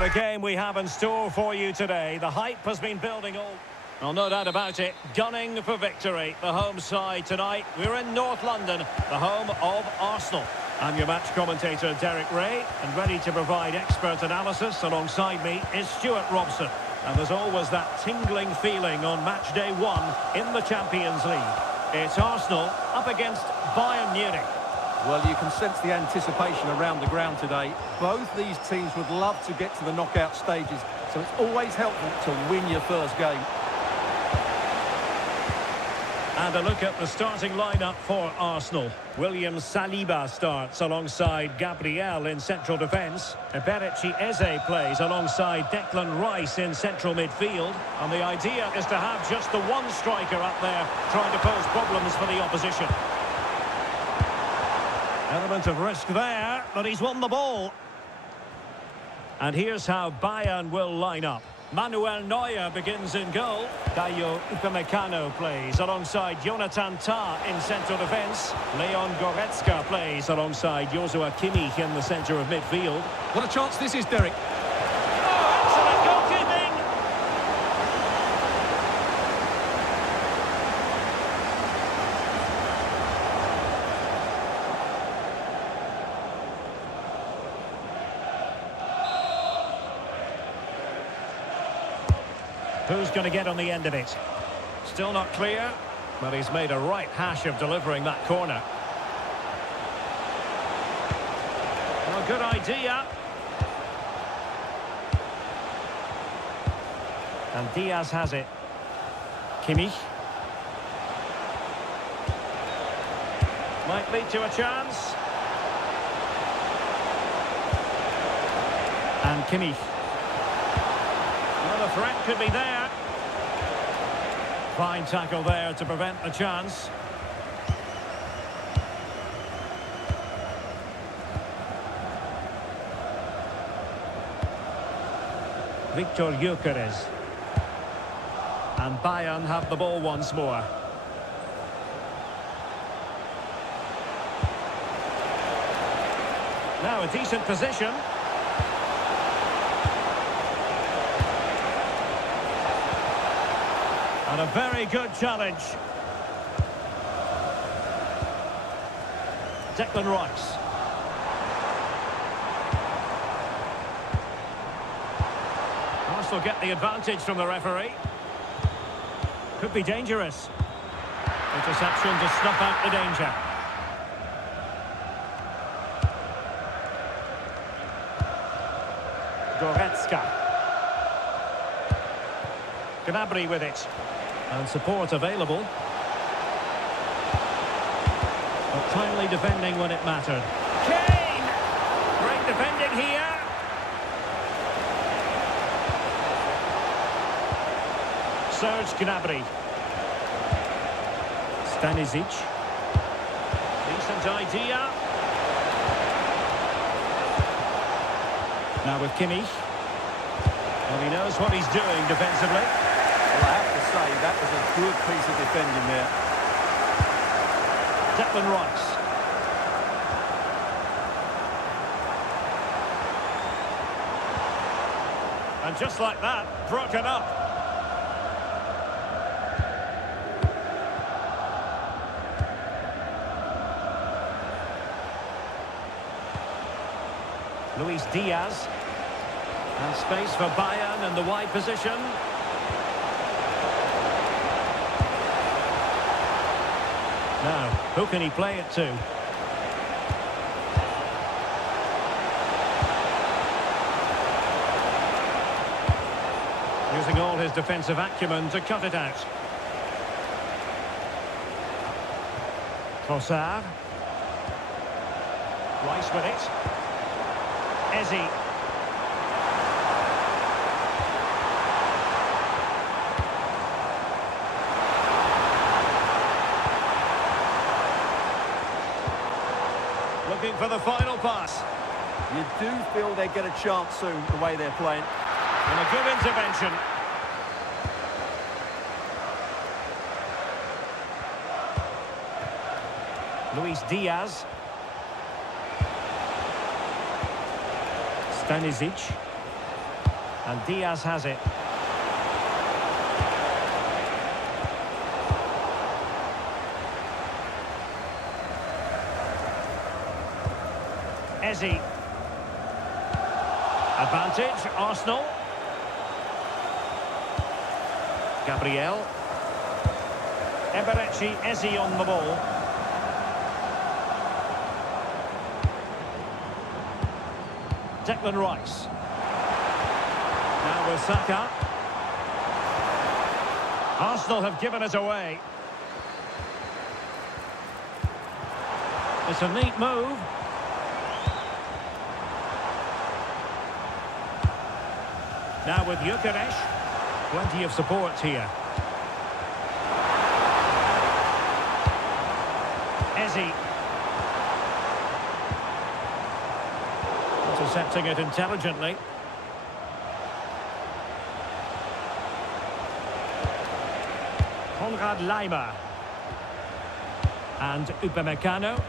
What a game we have in store for you today. The hype has been building all... Well, no doubt about it. Gunning for victory. The home side tonight. We're in North London, the home of Arsenal. I'm your match commentator, Derek Ray, and ready to provide expert analysis alongside me is Stuart Robson. And there's always that tingling feeling on match day one in the Champions League. It's Arsenal up against Bayern Munich. Well, you can sense the anticipation around the ground today. Both these teams would love to get to the knockout stages, so it's always helpful to win your first game. And a look at the starting lineup for Arsenal. William Saliba starts alongside Gabriel in central defence. Eberechi Eze plays alongside Declan Rice in central midfield. And the idea is to have just the one striker up there trying to pose problems for the opposition. Element of risk there, but he's won the ball. And here's how Bayern will line up. Manuel Neuer begins in goal. Dayo Upamecano plays alongside Jonathan Tah in central defence. Leon Goretzka plays alongside Joshua Kimmich in the centre of midfield. What a chance this is, Derek. Oh, excellent goalkeeping! Who's going to get on the end of it? Still not clear, but he's made a right hash of delivering that corner. Well, good idea. And Diaz has it. Kimmich. Might lead to a chance. And Kimmich. Well, the threat could be there. Fine tackle there to prevent the chance. Victor Gyökeres. And Bayern have the ball once more. Now a decent position. And a very good challenge. Declan Rice. Arsenal get the advantage from the referee. Could be dangerous. Interception to snuff out the danger. Goretzka. Gnabry with it. And support available. But timely defending when it mattered. Kane! Great defending here. Serge Gnabry. Stanisic. Decent idea. Now with Kimmich. Well, he knows what he's doing defensively. Well, I have to say, that was a good piece of defending there. Declan Rice. And just like that, broken up. Luis Diaz. And space for Bayern in the wide position. Now, who can he play it to? Using all his defensive acumen to cut it out. Trossard. Rice with it. Eze. Looking for the final pass. You do feel they get a chance soon, the way they're playing. And a good intervention. Luis Diaz. Stanisic. And Diaz has it. Eze. Advantage, Arsenal. Gabriel. Eberechi, Eze on the ball. Declan Rice. Now with Saka. Arsenal have given it away. It's a neat move. Now with Gyökeres. Plenty of support here. Eze. Intercepting it intelligently. Konrad Laimer. And Upamecano.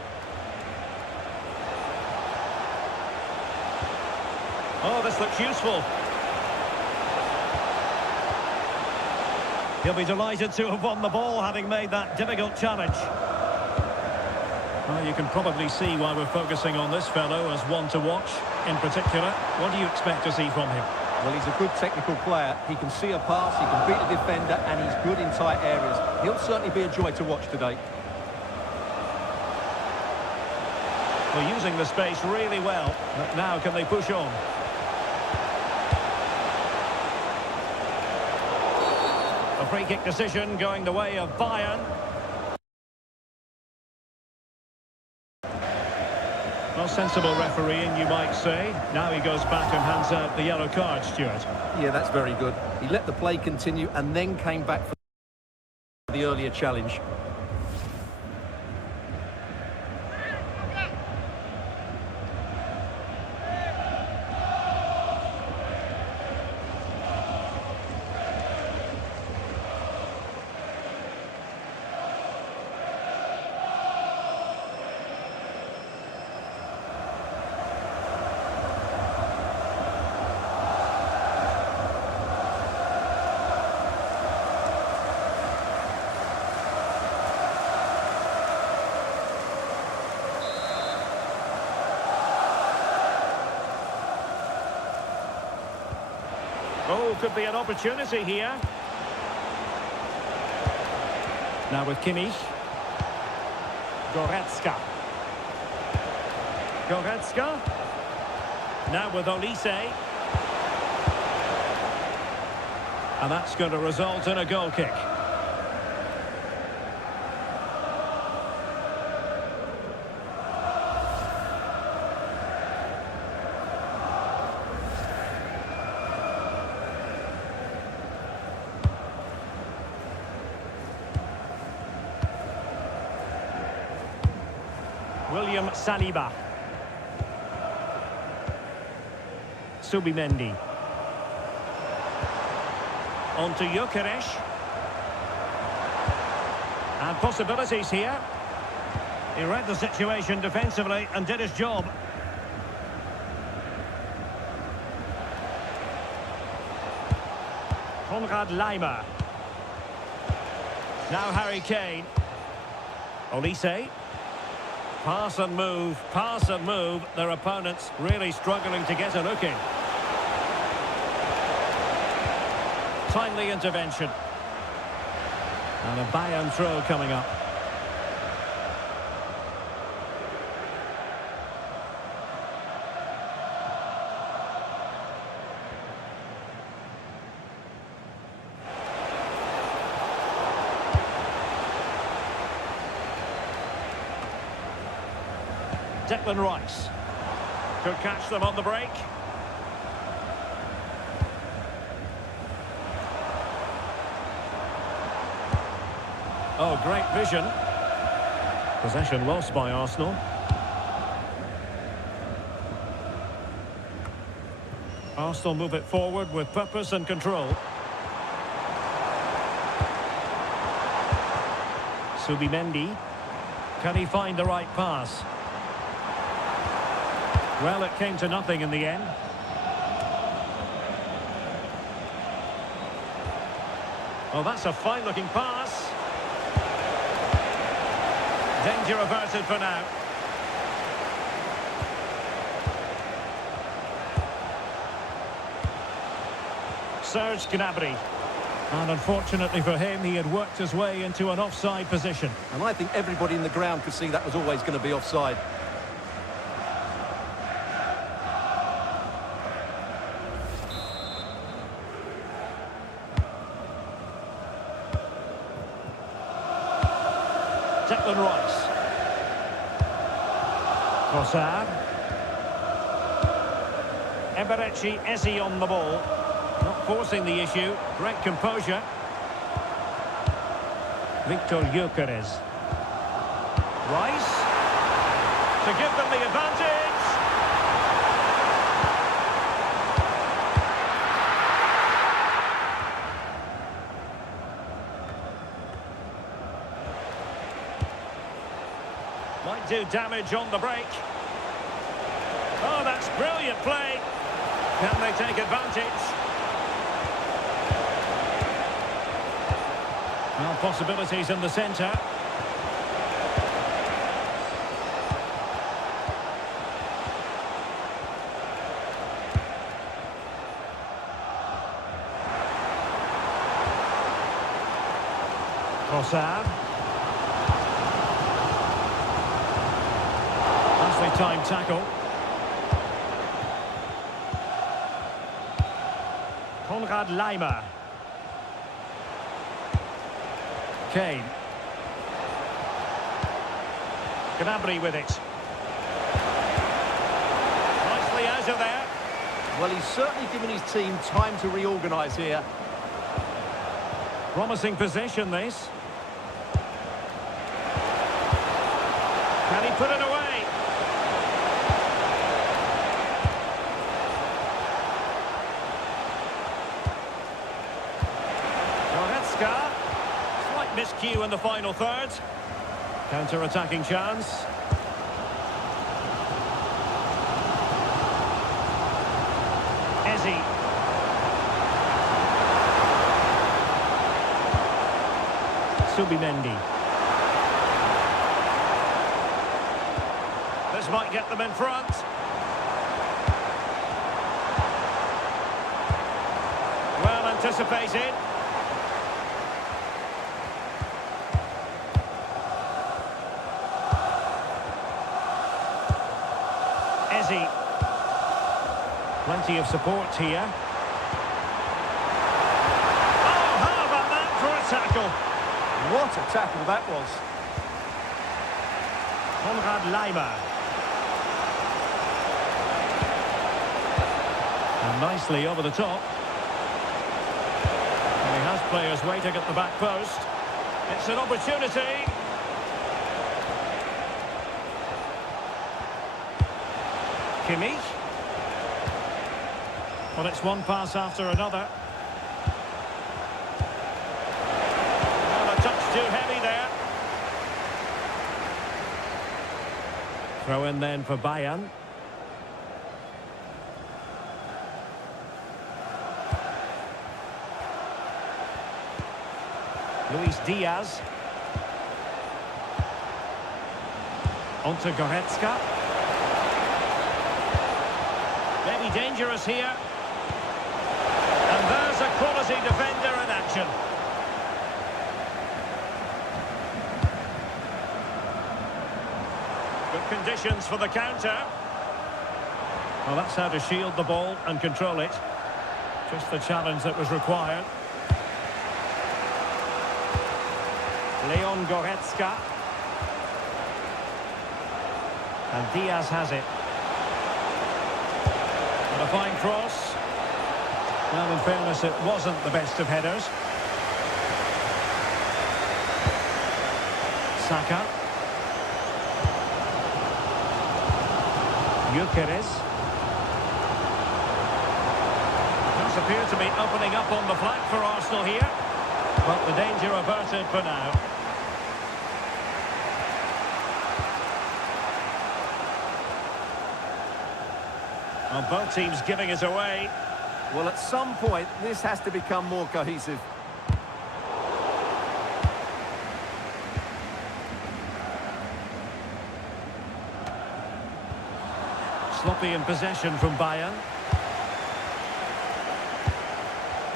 Oh, this looks useful. He'll be delighted to have won the ball, having made that difficult challenge. Well, you can probably see why we're focusing on this fellow as one to watch. In particular, what do you expect to see from him? Well, he's a good technical player. He can see a pass, he can beat a defender, and he's good in tight areas. He'll certainly be a joy to watch today. Well, using the space really well. But now can they push on? A free kick decision going the way of Bayern. Well, sensible refereeing, you might say. Now he goes back and hands out the yellow card, Stuart. Yeah, that's very good. He let the play continue and then came back for the earlier challenge. Oh, could be an opportunity here. Now with Kimmich. Goretzka. Goretzka. Now with Olise. And that's going to result in a goal kick. William Saliba. Subimendi. On to Gyökeres. And possibilities here. He read the situation defensively and did his job. Konrad Laimer. Now Harry Kane. Olise. Pass and move, pass and move. Their opponents really struggling to get a look in. Timely intervention. And a Bayern throw coming up. Declan Rice could catch them on the break. Oh, great vision. Possession lost by Arsenal. Arsenal move it forward with purpose and control. Subimendi. Can he find the right pass? Well, it came to nothing in the end. Well, that's a fine-looking pass. Danger averted for now. Serge Gnabry. And unfortunately for him, he had worked his way into an offside position. And I think everybody in the ground could see that was always going to be offside. Declan Rice. Trossard. Eberechi Eze on the ball. Not forcing the issue. Great composure. Victor Gyökeres. Rice. To give them the advantage. Might do damage on the break. Oh, that's brilliant play. Can they take advantage? Well, possibilities in the centre. Trossard. Nicely timed tackle. Konrad Laimer. Kane. Gnabry with it. Nicely out of there. Well, he's certainly given his team time to reorganise here. Promising possession, this. Can he put it away? Goretzka. Slight miscue in the final third. Counter-attacking chance. Eze. Subimendi. This might get them in front. Well anticipated. Eze. Plenty of support here. Oh, how about that for a tackle? What a tackle that was. Konrad Laimer. And nicely over the top. And he has players waiting at the back post. It's an opportunity. Kimmich. Well, it's one pass after another. Well, a touch too heavy there. Throw in then for Bayern. Luis Diaz. On to Goretzka. Maybe dangerous here. And there's a quality defender in action. Good conditions for the counter. Well, that's how to shield the ball and control it. Just the challenge that was required. Leon Goretzka. And Diaz has it. And a fine cross. Well, in fairness, it wasn't the best of headers. Saka. Gyökeres. Does appear to be opening up on the flank for Arsenal here. But the danger averted for now. Well, both teams giving it away. Well, at some point, this has to become more cohesive. Sloppy in possession from Bayern.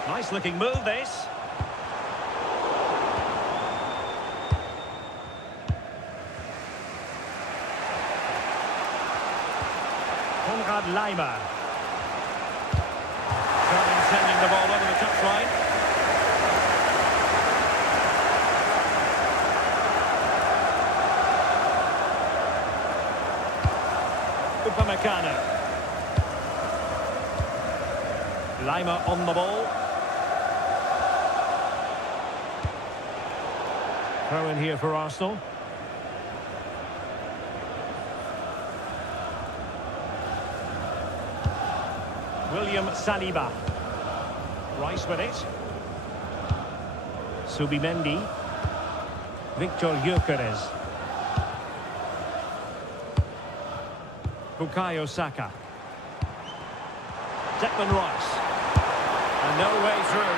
Nice looking move, this. Konrad Leimer. Sending the ball over the touchline. Upamecano. Leimer on the ball. Throw in here for Arsenal. William Saliba. Rice with it. Subimendi. Victor Gyökeres. Bukayo Saka. Declan Rice. And no way through.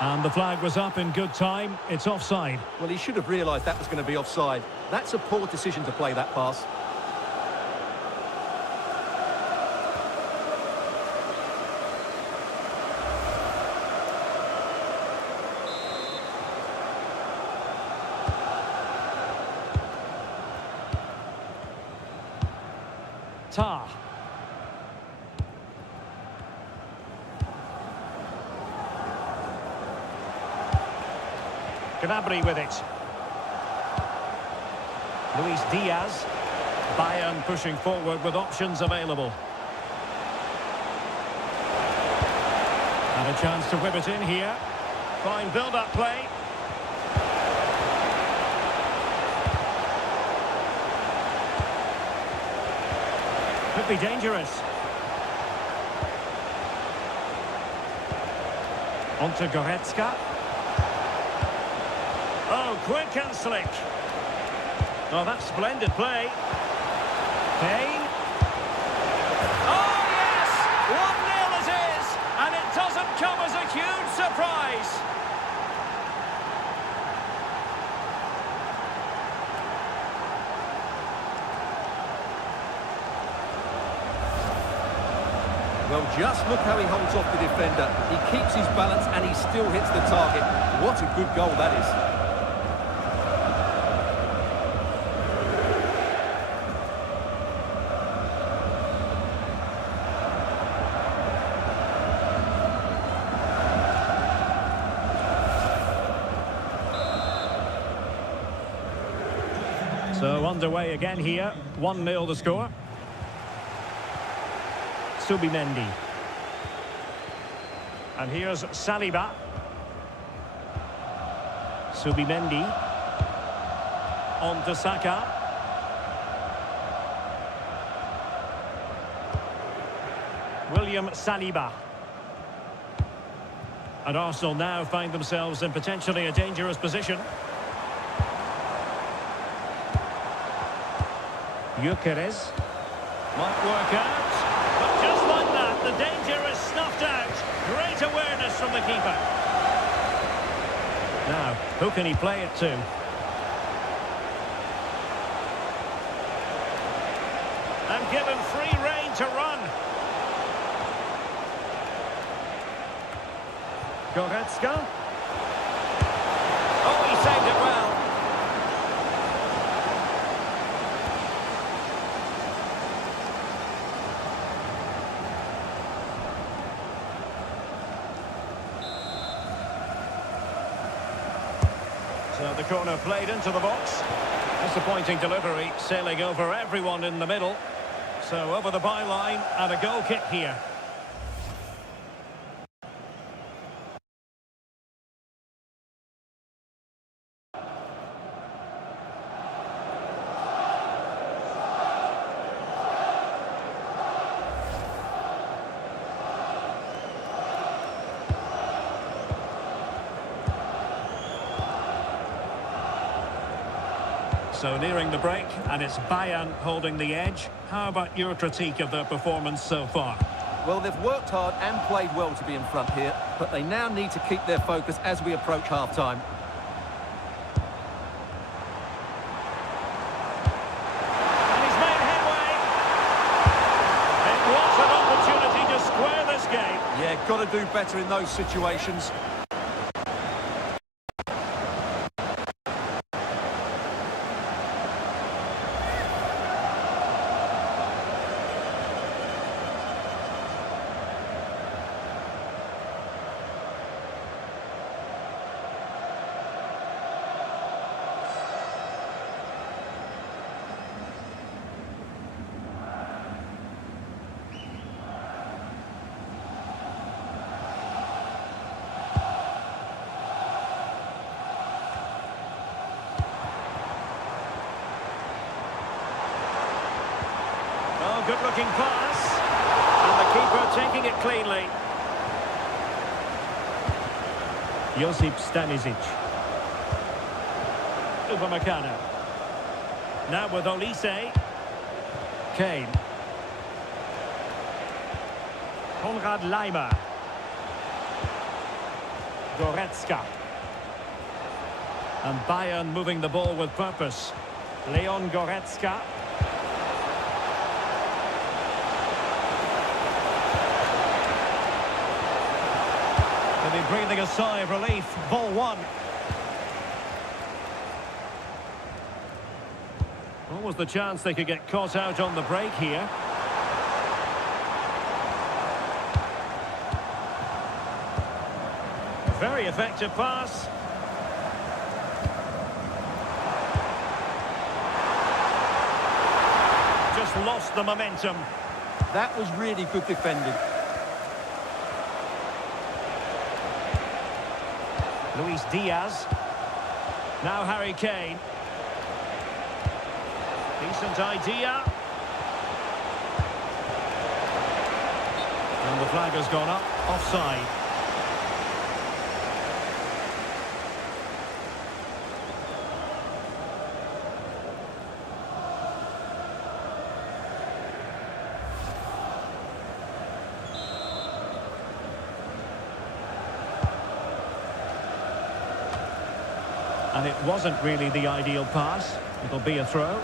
And the flag was up in good time. It's offside. Well, he should have realised that was going to be offside. That's a poor decision to play that pass. Tar. Gnabry with it. Luis Diaz. Bayern pushing forward with options available. And a chance to whip it in here. Fine build-up play. Could be dangerous. On to Goretzka. Oh, quick and slick. Oh, that's splendid play. Kane. Oh, yes! 1-0 it is! And it doesn't come as a huge surprise. Well, just look how he holds off the defender. He keeps his balance and he still hits the target. What a good goal that is. So underway again here. 1-0 the score. Subimendi. And here's Saliba. Subimendi. On to Saka. William Saliba. And Arsenal now find themselves in potentially a dangerous position. Gyökeres. Might work out. But just like that, the danger is snuffed out. Great awareness from the keeper. Now, who can he play it to? And give him free rein to run. Goretzka. Oh, he saved it well. So the corner played into the box. Disappointing delivery, sailing over everyone in the middle. So over the byline and a goal kick here. So nearing the break, and it's Bayern holding the edge. How about your critique of their performance so far? Well, they've worked hard and played well to be in front here, but they now need to keep their focus as we approach half-time. And he's made headway. got to do better in those situations. Oh, good-looking pass. And the keeper taking it cleanly. Josip Stanisic. Upamecano. Now with Olise. Kane. Konrad Laimer. Goretzka. And Bayern moving the ball with purpose. Leon Goretzka. They'll be breathing a sigh of relief. Ball one. What was the chance they could get caught out on the break here? Very effective pass. Just lost the momentum. That was really good defending. Luis Diaz. Now Harry Kane. Decent idea. And the flag has gone up. Offside. And it wasn't really the ideal pass. It'll be a throw.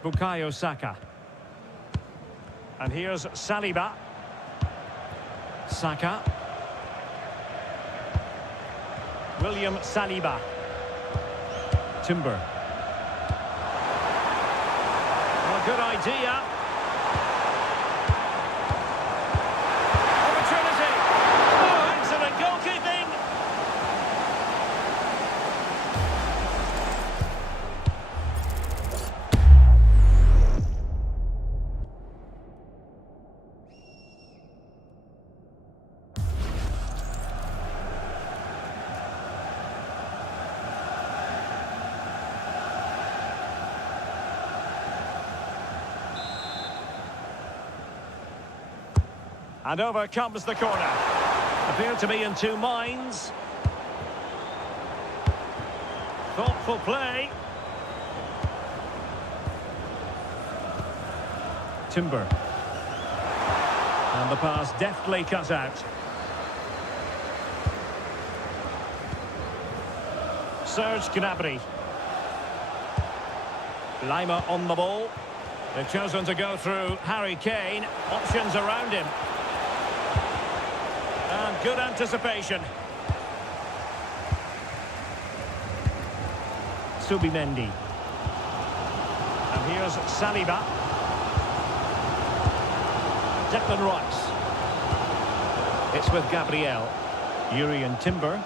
Bukayo Saka. And here's Saliba. Saka. William Saliba. Timber. Well, good idea. Opportunity. Oh, excellent goalkeeping. And over comes the corner. Appear to be in two minds. Thoughtful play. Timber. And the pass deftly cut out. Serge Gnabry. Laimer on the ball. They've chosen to go through Harry Kane. Options around him. And good anticipation. Subimendi. And here's Saliba. Declan Rice. It's with Gabriel. Yuri and Timber.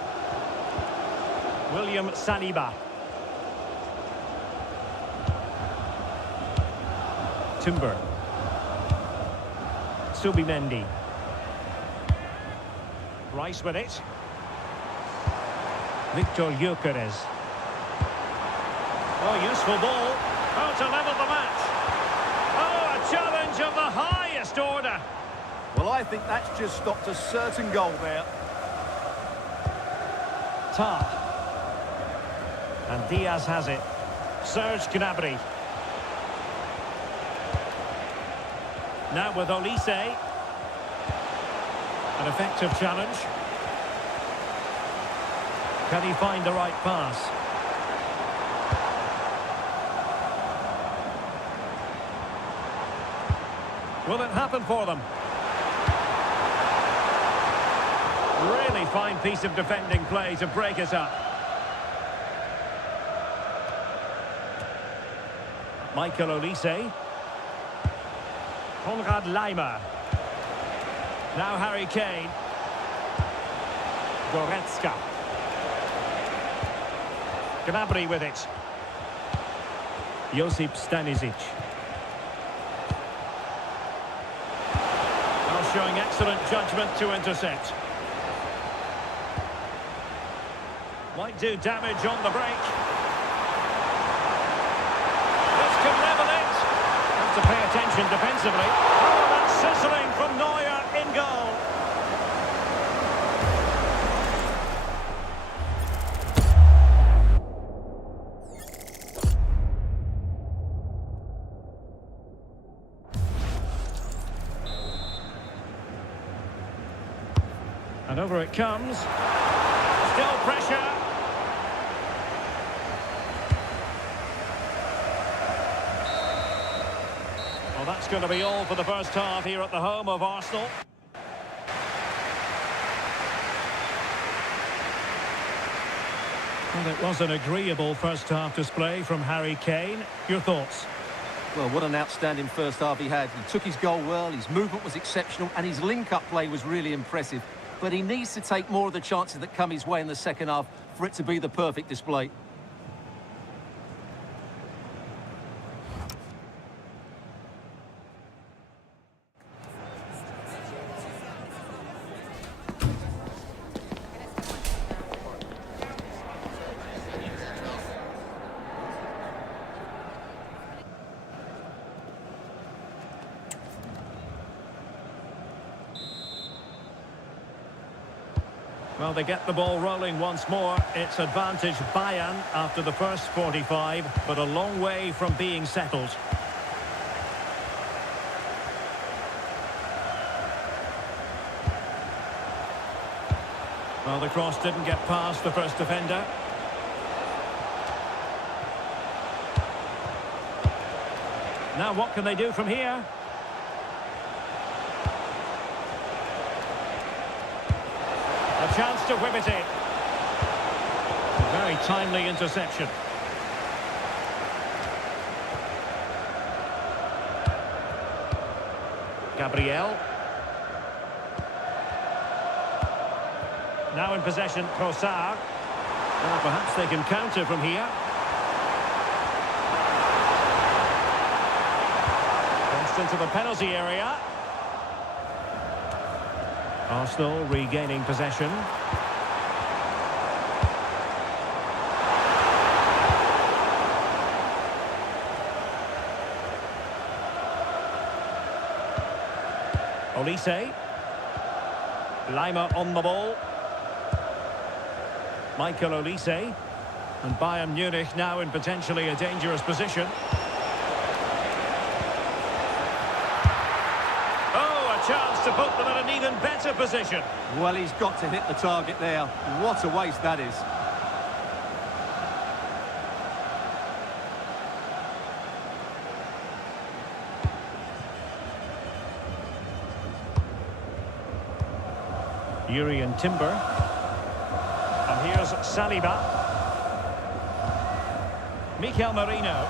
William Saliba. Timber. Subimendi. Rice with it. Victor Gyökeres. Oh, useful ball. Oh, to level the match. Oh, a challenge of the highest order. Well, I think that's just stopped a certain goal there. Tah. And Diaz has it. Serge Gnabry. Now with Olise. An effective challenge. Can he find the right pass? Will it happen for them? Really fine piece of defending play to break it up. Michael Olise. Konrad Laimer. Now Harry Kane. Goretzka. Gnabry with it. Josip Stanisic. Now showing excellent judgment to intercept. Might do damage on the break. This could level it. Have to pay attention defensively. Oh, that's sizzling from Neuer in goal. And over it comes. Still pressure. Well, that's going to be all for the first half here at the home of Arsenal. Well, it was an agreeable first half display from Harry Kane. Your thoughts? Well, what an outstanding first half he had. He took his goal well, his movement was exceptional, and his link-up play was really impressive. But he needs to take more of the chances that come his way in the second half for it to be the perfect display. Well, they get the ball rolling once more. It's advantage Bayern after the first 45, but a long way from being settled. Well, the cross didn't get past the first defender. Now what can they do from here? A chance to whip it in. A very timely interception. Gabriel. Now in possession, Trossard. Well, perhaps they can counter from here. Crossed into the penalty area. Arsenal regaining possession. Olise. Laimer on the ball. Michael Olise. And Bayern Munich now in potentially a dangerous position. Chance to put them in an even better position. Well, he's got to hit the target there. What a waste that is. Urian Timber. And here's Saliba. Mikel Merino.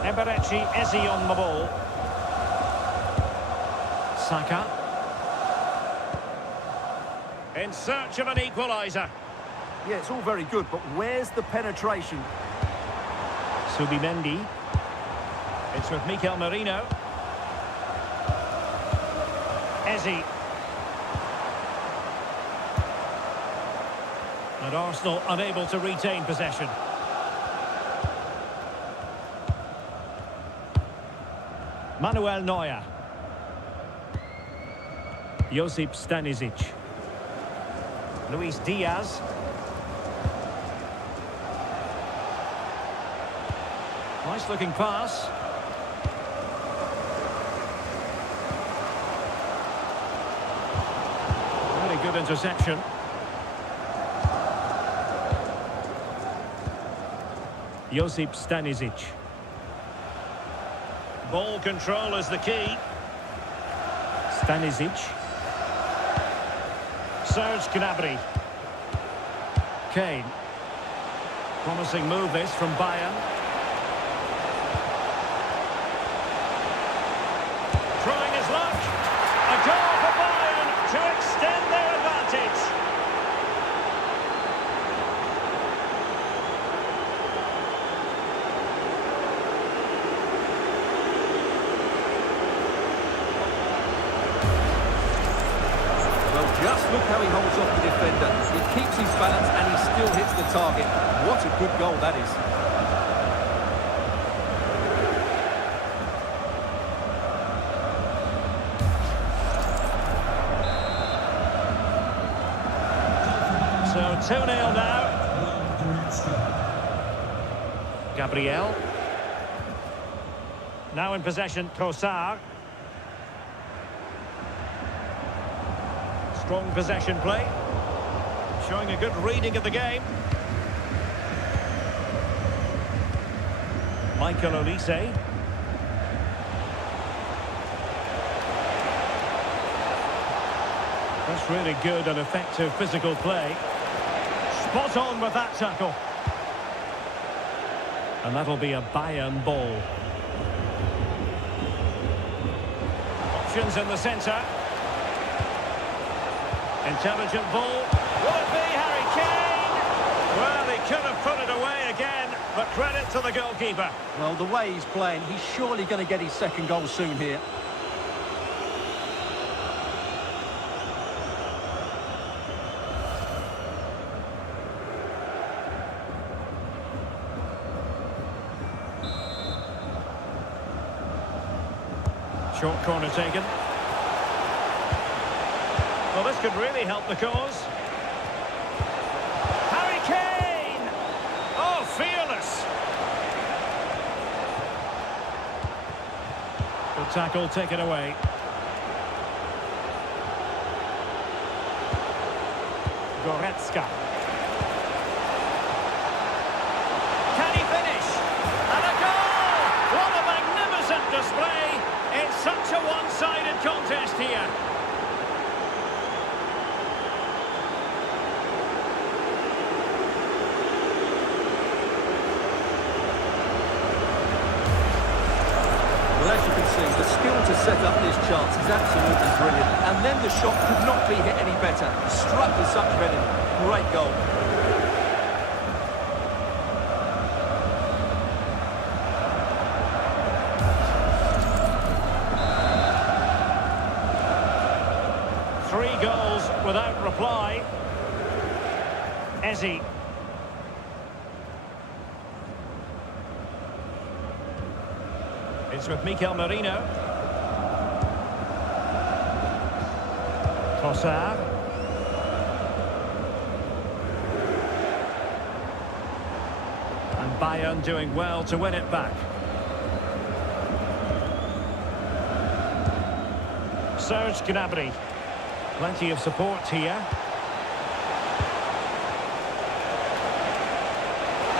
Eberechi Eze on the ball. Saka. In search of an equaliser. Yeah, it's all very good, but where's the penetration? Subimendi. It's with Mikel Merino. Eze. And Arsenal unable to retain possession. Manuel Neuer. Josip Stanisic. Luis Diaz. Nice looking pass. Very good interception. Josip Stanisic. Ball control is the key. Stanisic. Serge Gnabry. Kane. Promising move this from Bayern. Trying his luck. A goal for Bayern to extend their advantage. Just look how he holds off the defender. He keeps his balance and he still hits the target. What a good goal that is. So 2-0 now. Gabriel. Now in possession, Trossard. Strong possession play. Showing a good reading of the game. Michael Olise. That's really good and effective physical play. Spot on with that tackle. And that'll be a Bayern ball. Options in the centre. Intelligent ball. Will it be Harry Kane? Well, he could have put it away again, but credit to the goalkeeper. Well, the way he's playing, he's surely going to get his second goal soon here. Short corner taken. Well, this could really help the cause. Harry Kane! Oh, fearless! The tackle taken away. Goretzka. Can he finish? And a goal! What a magnificent display! It's such a one-sided contest here. Well, as you can see, the skill to set up this chance is absolutely brilliant. And then the shot could not be hit any better. Struck with such venom. Great goal. Three goals without reply. Eze. It's with Mikel Merino. Trossard. And Bayern doing well to win it back. Serge Gnabry. Plenty of support here.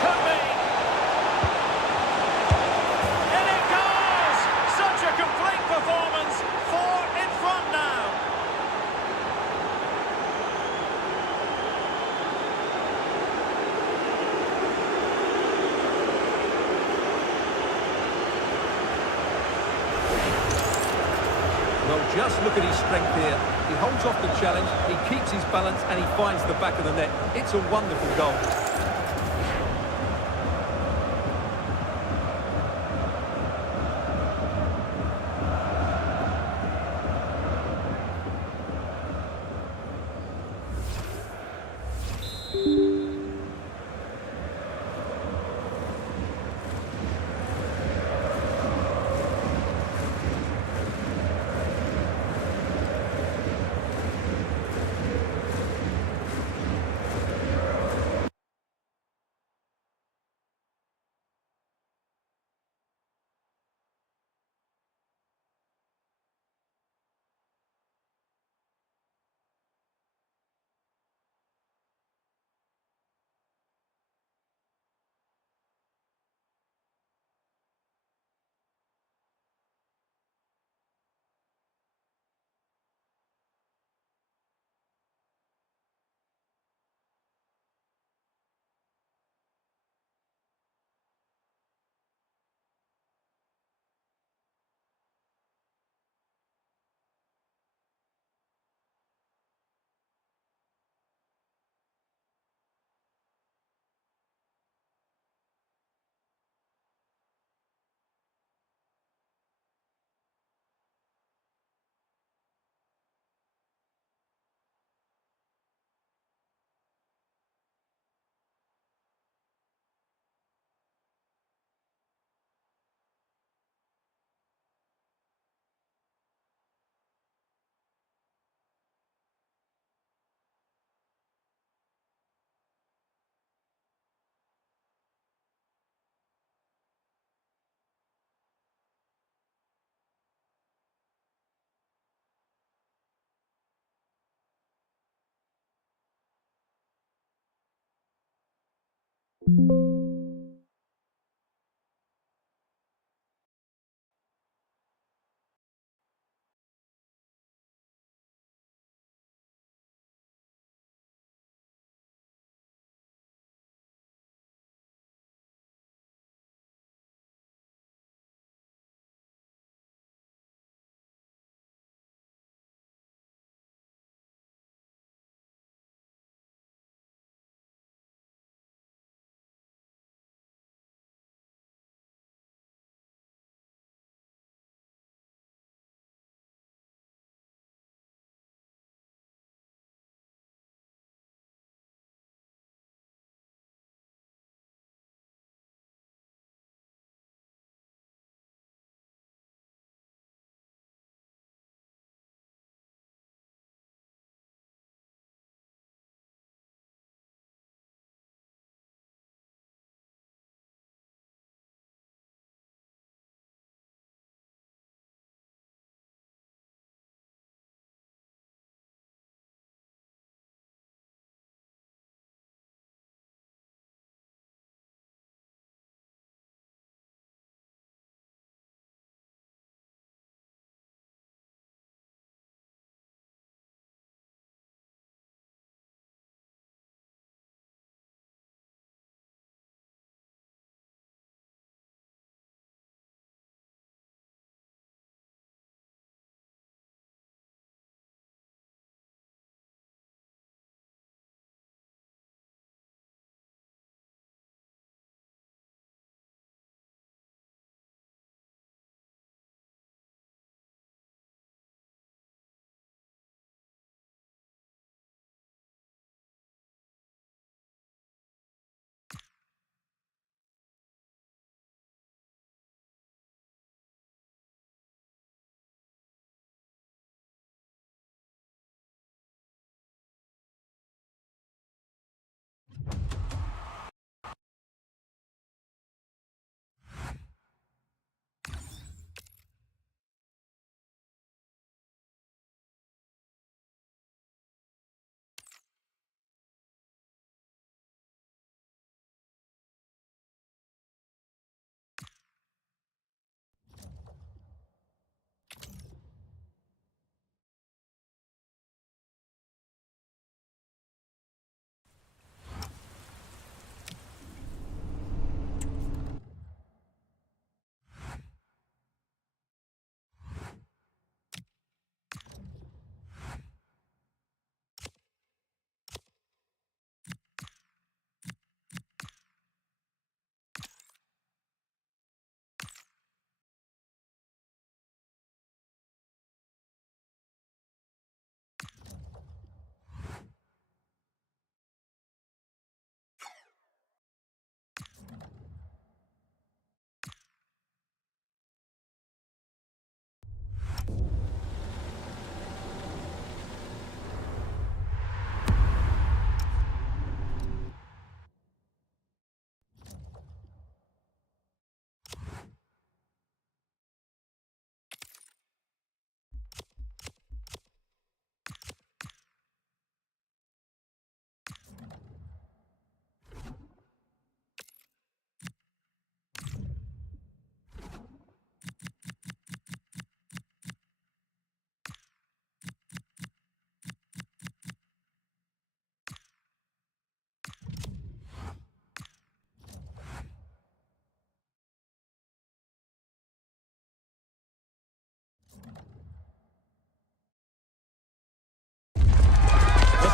Could be. And it goes! Such a complete performance. 4 in front now. Well, just look at his strength here. He holds off the challenge, he keeps his balance, and he finds the back of the net. It's a wonderful goal.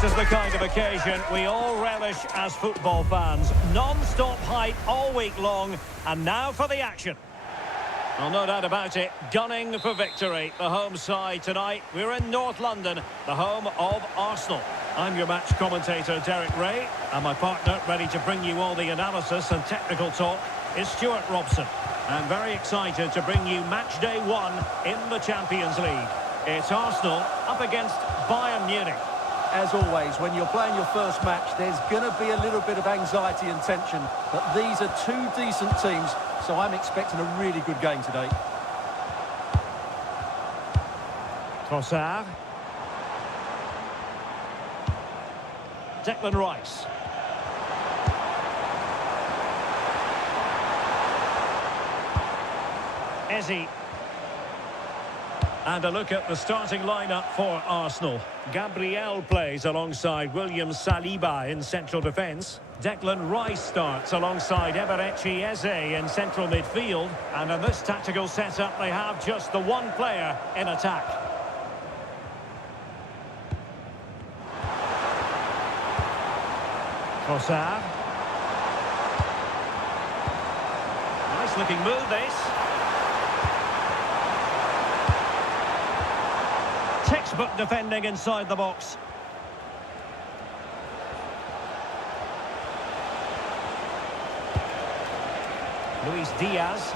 This is the kind of occasion we all relish as football fans. Non-stop hype all week long, and now for the action. Well, no doubt about it, gunning for victory. The home side tonight, we're in North London, the home of Arsenal. I'm your match commentator, Derek Ray, and my partner, ready to bring you all the analysis and technical talk, is Stuart Robson. I'm very excited to bring you match day one in the Champions League. It's Arsenal up against Bayern Munich. As always, when you're playing your first match, there's going to be a little bit of anxiety and tension. But these are two decent teams, so I'm expecting a really good game today. Trossard. Declan Rice. Eze. And a look at the starting lineup for Arsenal. Gabriel plays alongside William Saliba in central defence. Declan Rice starts alongside Eberechi Eze in central midfield. And in this tactical setup, they have just the one player in attack. Trossard. Nice looking move, this. Textbook defending inside the box. Luis Diaz.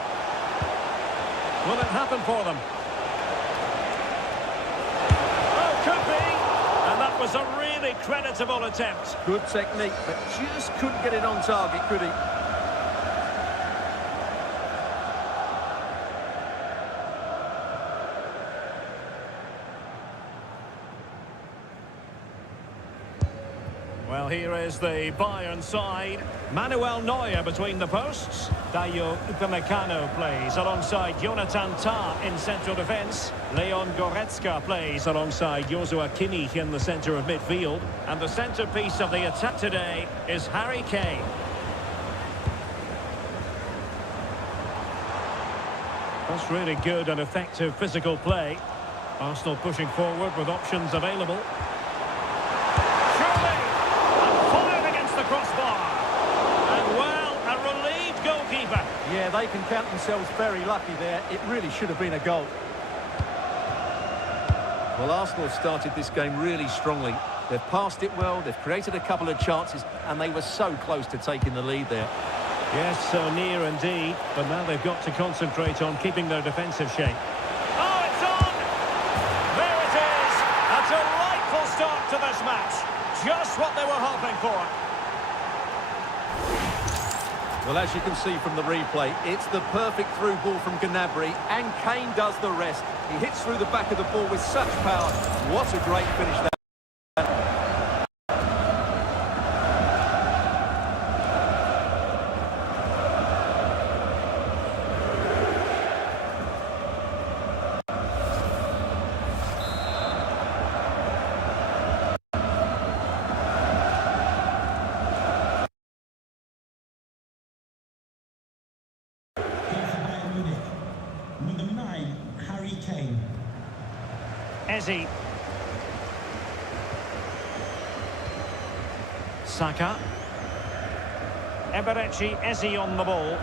Will it happen for them? Oh, could be. And that was a really creditable attempt. Good technique, but just couldn't get it on target, could he? Well, here is the Bayern side. Manuel Neuer between the posts. Dayo Upamecano plays alongside Jonathan Tah in central defence. Leon Goretzka plays alongside Joshua Kimmich in the centre of midfield. And the centrepiece of the attack today is Harry Kane. That's really good and effective physical play. Arsenal pushing forward with options available. Yeah, they can count themselves very lucky there. It really should have been a goal. Well, Arsenal started this game really strongly. They've passed it well, they've created a couple of chances, and they were so close to taking the lead there. Yes, so near indeed, but now they've got to concentrate on keeping their defensive shape. Oh, it's on! There it is! A delightful start to this match. Just what they were hoping for. Well, as you can see from the replay, it's the perfect through ball from Gnabry, and Kane does the rest. He hits through the back of the ball with such power. What a great finish that. Number 9, Harry Kane. Eze. Saka. Eberechi Eze on the ball.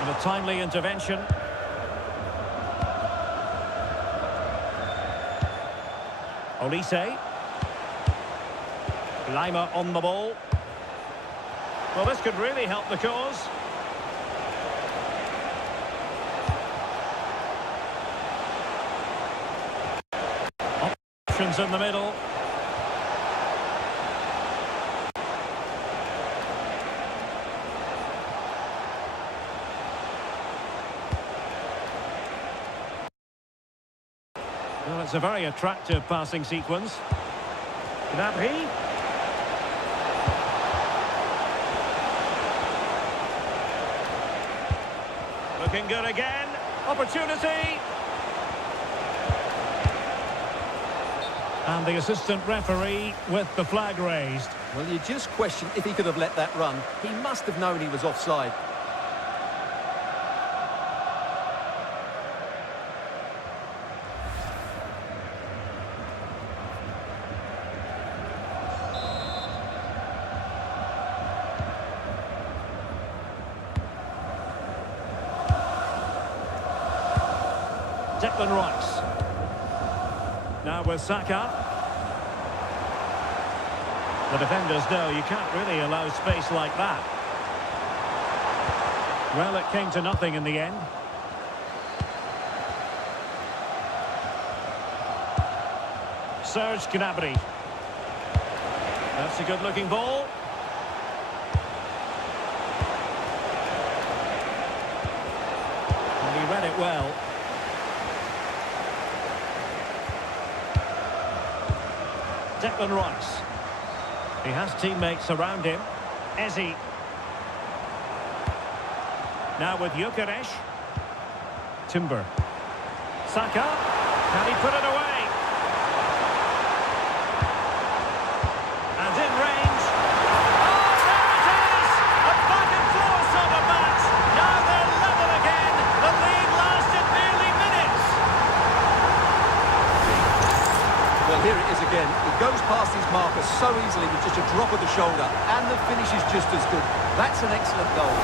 And a timely intervention. Olise. Lima on the ball. Well, this could really help the cause. Options in the middle. Well, it's a very attractive passing sequence. Gnabry. Looking good again. Opportunity. And the assistant referee with the flag raised. Well, you just question if he could have let that run. He must have known he was offside. Declan Rice. Now with Saka. The defenders know you can't really allow space like that. Well, it came to nothing in the end. Serge Gnabry. That's a good-looking ball. And he read it well. Declan Rice. He has teammates around him. Eze. Now with Gyökeres. Timber. Saka. Can he put it away? And in range. Oh, there it is! A back and forth sort of match. Now they're level again. The lead lasted merely minutes. Well, here it is again. He goes past his marker so easily with just a drop of the shoulder, and the finish is just as good. That's an excellent goal.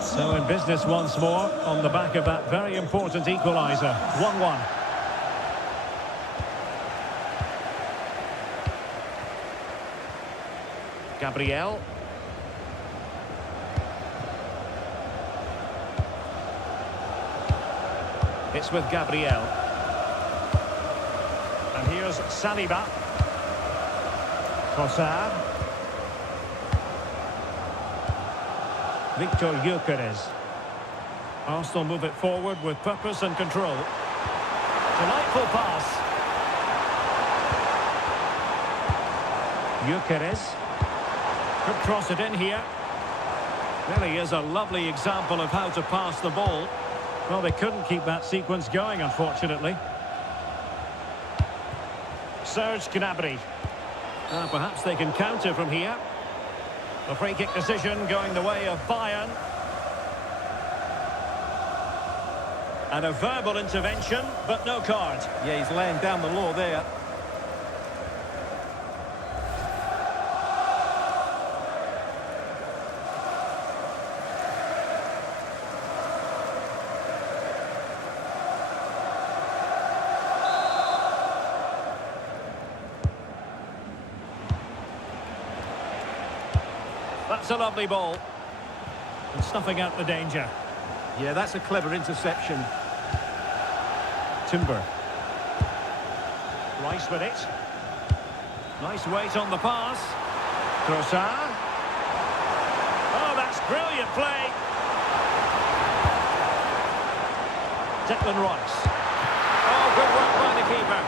So in business once more on the back of that very important equaliser. 1-1. Gabriel. It's with Gabriel. And here's Saliba. Trossard. Victor Gyökeres. Arsenal move it forward with purpose and control. Delightful pass. Gyökeres. Could cross it in here. Really is a lovely example of how to pass the ball. Well, they couldn't keep that sequence going, unfortunately. Serge Gnabry. Perhaps they can counter from here. The free kick decision going the way of Bayern. And a verbal intervention, but no card. Yeah, he's laying down the law there. That's a lovely ball. And snuffing out the danger. Yeah, that's a clever interception. Timber. Rice with it. Nice weight on the pass. Trossard. Oh, that's brilliant play. Declan Rice. Oh, good work by the keeper.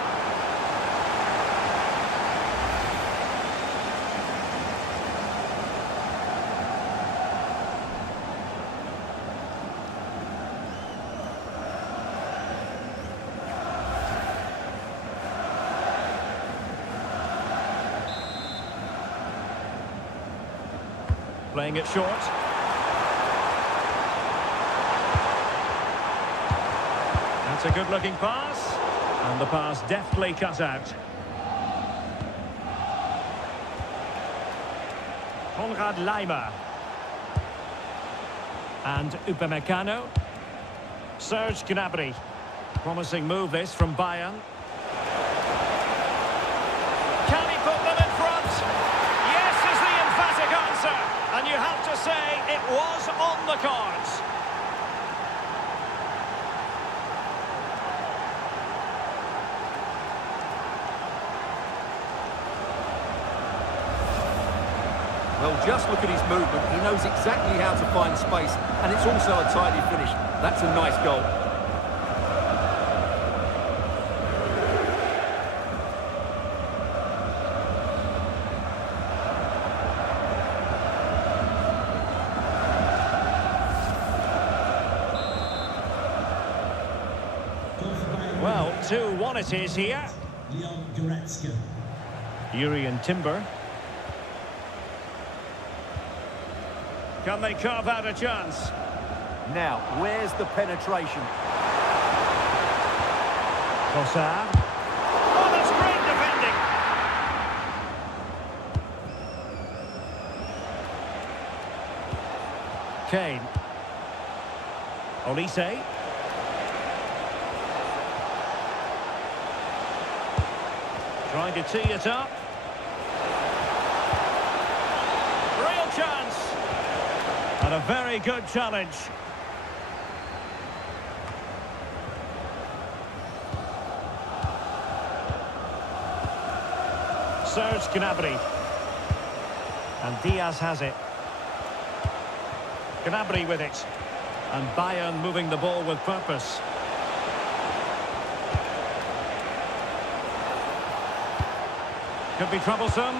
Playing it short. That's a good-looking pass. And the pass deftly cut out. Konrad Laimer. And Upamecano. Serge Gnabry. Promising move this from Bayern. Can he put them in front? Yes is the emphatic answer. And you have to say it was on the cards. Well, just look at his movement. He knows exactly how to find space, and it's also a tidy finish. That's a nice goal. Well, 2-1 it is here. Leon Goretzka. Urian Timber. Can they carve out a chance? Now, where's the penetration? Trossard. Oh, that's great defending. Kane. Olise. Trying to tee it up. Real chance. And a very good challenge. Serge Gnabry. And Diaz has it. Gnabry with it. And Bayern moving the ball with purpose. Could be troublesome.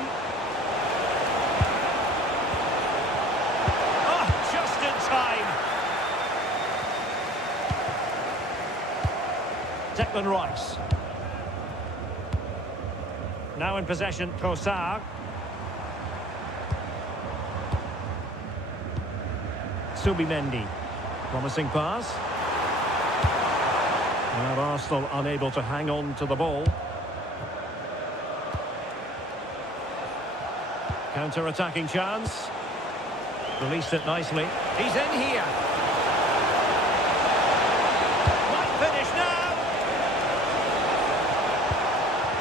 Oh, just in time. Declan Rice. Now in possession, Trossard. Subimendi. Promising pass. Now Arsenal unable to hang on to the ball. Counter-attacking chance. Released it nicely. He's in here. Might finish now.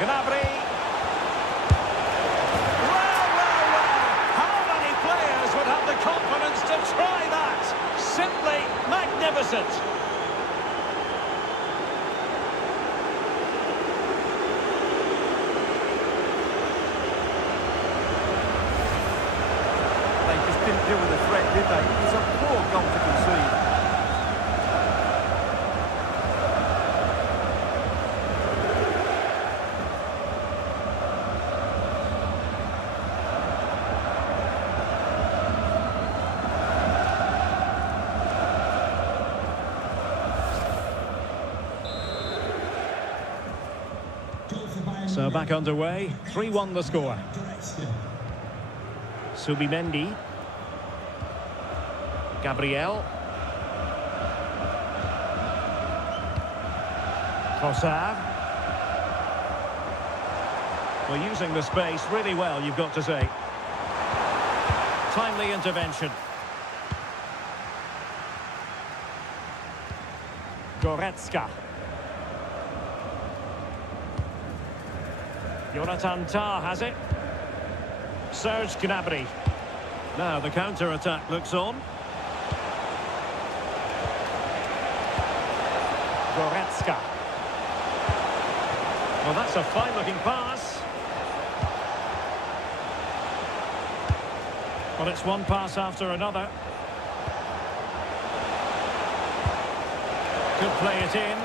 Gnabry. How many players would have the confidence to try that? Simply magnificent. They just didn't deal with the threat, did they? It's a poor goal to concede. Goal for Bayern. So back underway. 3-1 the score. Goretzka. Subimendi. Gabriel. Trossard. Well, using the space really well, you've got to say. Timely intervention. Goretzka. Jonathan Tah has it. Serge Gnabry. Now the counter-attack looks on. Goretzka. Well, that's a fine-looking pass. Well, it's one pass after another. Could play it in.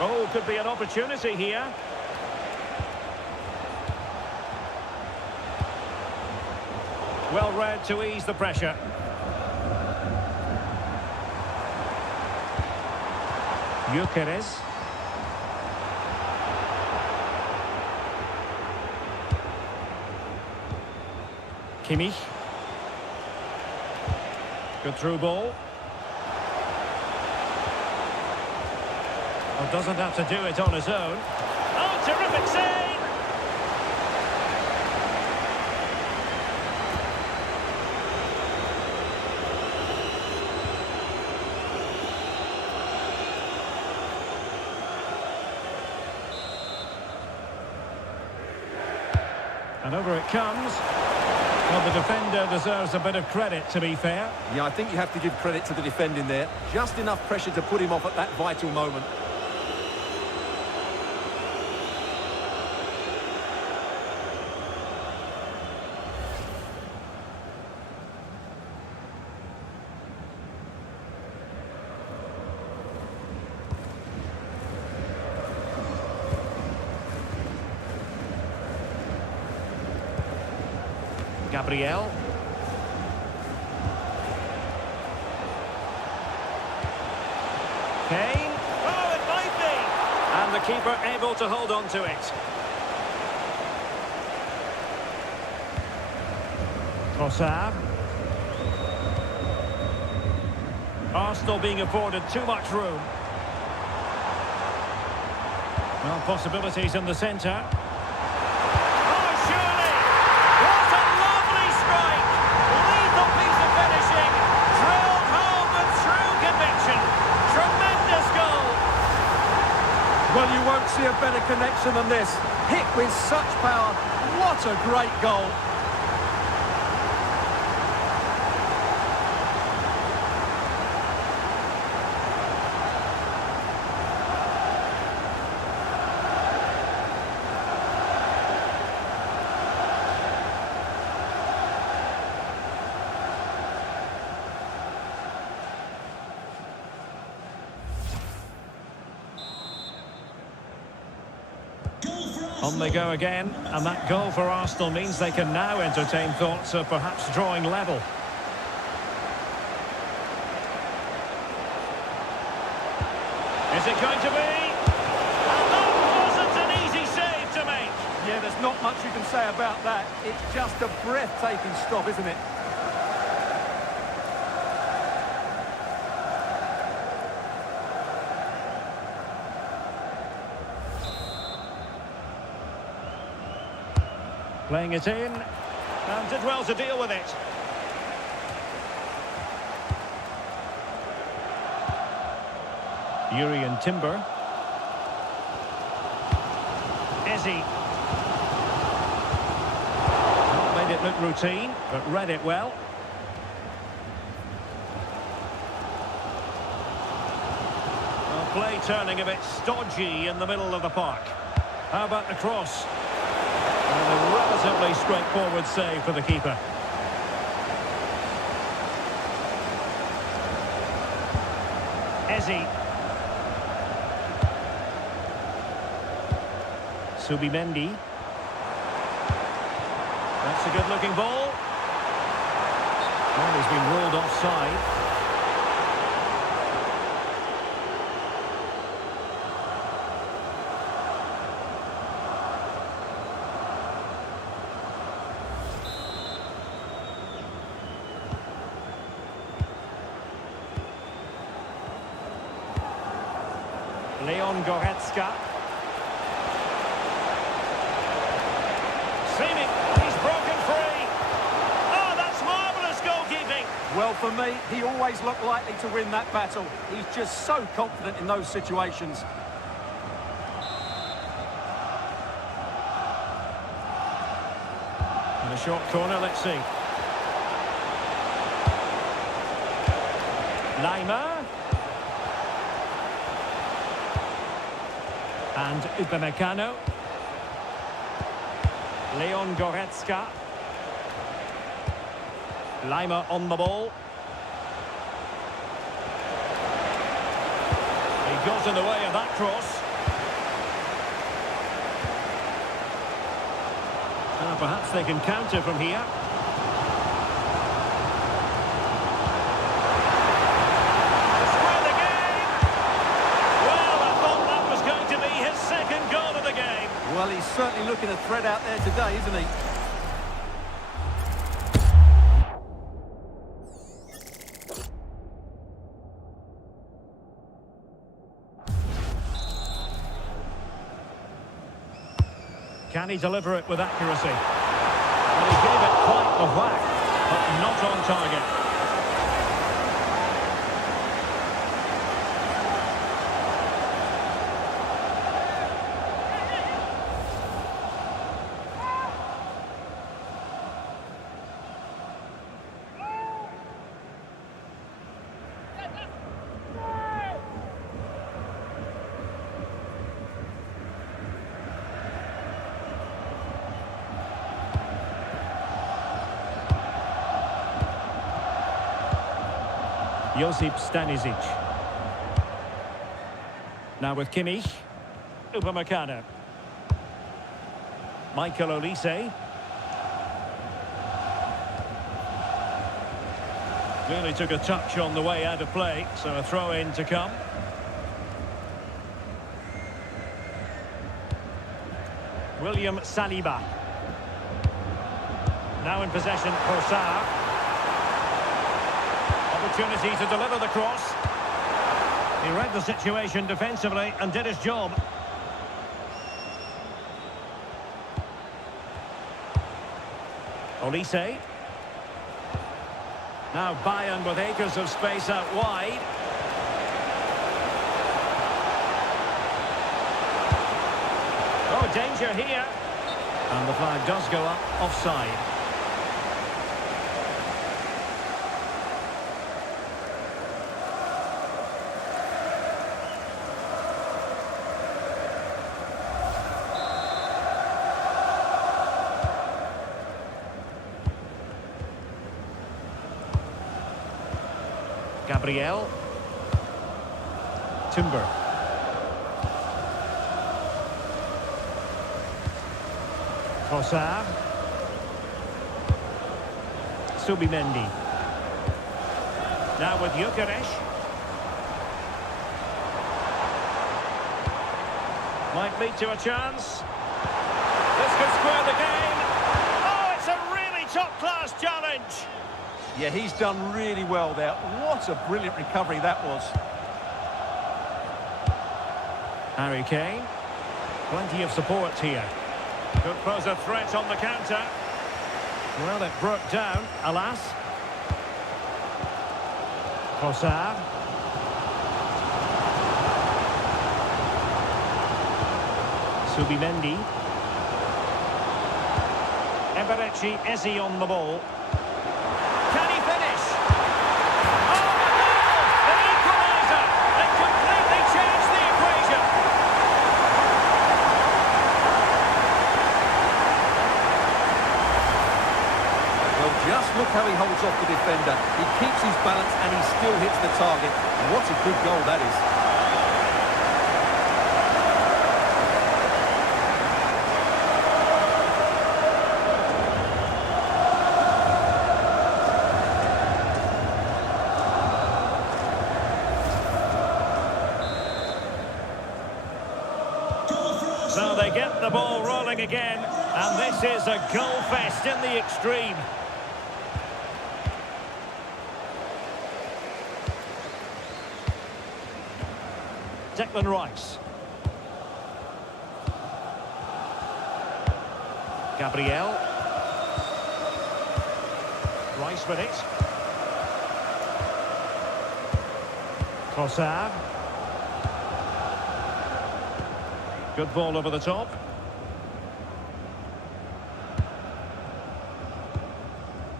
Oh, could be an opportunity here. Well read to ease the pressure. Gyökeres. Kimmich. Good through ball. Well, doesn't have to do it on his own. Oh, terrific save! And over it comes. Well, the defender deserves a bit of credit, to be fair. Yeah, I think you have to give credit to the defending there. Just enough pressure to put him off at that vital moment. Gabriel. Kane. Oh, it might be. And the keeper able to hold on to it. Trossard. Arsenal being afforded too much room. Well, possibilities in the centre. Well, you won't see a better connection than this. Hit with such power. What a great goal. Goal for On they Arsenal. go again, and that goal for Arsenal means they can now entertain thoughts of perhaps drawing level. Is it going to be? And that wasn't an easy save to make. Yeah, there's not much you can say about that. It's just a breathtaking stop, isn't it? Playing it in, and did well to deal with it. Urian Timber. Ezzy. Not made it look routine, but read it well. Well, play turning a bit stodgy in the middle of the park. How about the cross? And a relatively straightforward save for the keeper. Ezzy. Subimendi. That's a good-looking ball. Well, he's been ruled offside. Leon Goretzka. Seeming, he's broken free. Oh, that's marvellous goalkeeping. Well, for me, he always looked likely to win that battle. He's just so confident in those situations. In a short corner, let's see. Lima. And Upamecano. Leon Goretzka. Lima on the ball. He goes in the way of that cross. Perhaps they can counter from here. Square the game! Well, I thought that was going to be his second goal of the game. Well, he's certainly looking a threat out there today, isn't he? Can he deliver it with accuracy? Well, he gave it quite the whack, but not on target. Josip Stanisic. Now with Kimmich. Upamecano. Michael Olise. Really took a touch on the way out of play, so a throw-in to come. William Saliba. Now in possession for Sarr. Opportunity to deliver the cross. He read the situation defensively and did his job. Olise. Now Bayern with acres of space out wide. Oh, danger here. And the flag does go up offside. Gabriel. Trossard. Subimendi. Now with Gyökeres. Might lead to a chance. This could square the game. Oh, it's a really top-class challenge. Yeah, he's done really well there. What a brilliant recovery that was. Harry Kane. Plenty of support here. Could pose a threat on the counter. Well, it broke down, alas. Trossard. Subimendi. Eberechi Eze on the ball. Can he finish? Oh, the goal! The equaliser! It completely changed the equation. Well, just look how he holds off the defender. He keeps his balance and he still hits the target. What a good goal that is. So they get the ball rolling again, and this is a goal fest in the extreme. Declan Rice. Gabriel. Rice with it. Trossard. Good ball over the top.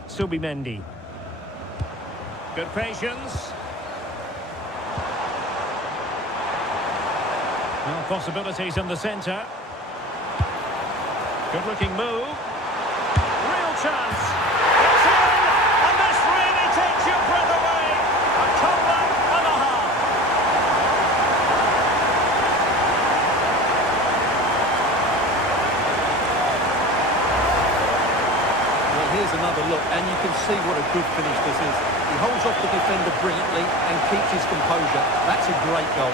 Subimendi. Good patience. Well, possibilities in the centre. Good looking move. Real chance. It's in! And this really takes your breath away. A comeback and a half. Well, here's another look, and you can see what a good finish this is. He holds off the defender brilliantly and keeps his composure. That's a great goal.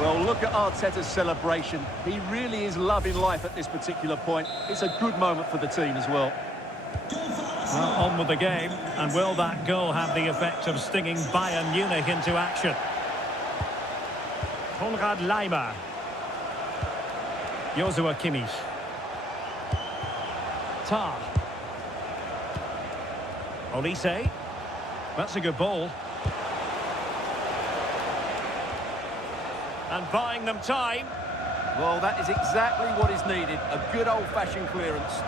Well, look at Arteta's celebration. He really is loving life at this particular point. It's a good moment for the team as well. Well, on with the game, and will that goal have the effect of stinging Bayern Munich into action? Konrad Laimer. Joshua Kimmich. Tah. Olise. That's a good ball. And buying them time. Well, that is exactly what is needed. A good old-fashioned clearance.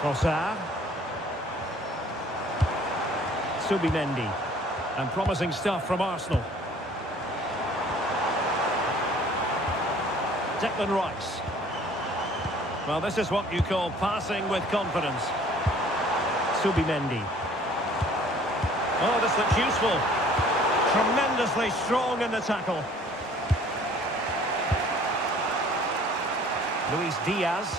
Trossard. Subimendi. And promising stuff from Arsenal. Declan Rice. Well, this is what you call passing with confidence. Subimendi. Oh, this looks useful. Tremendously strong in the tackle. Luis Diaz.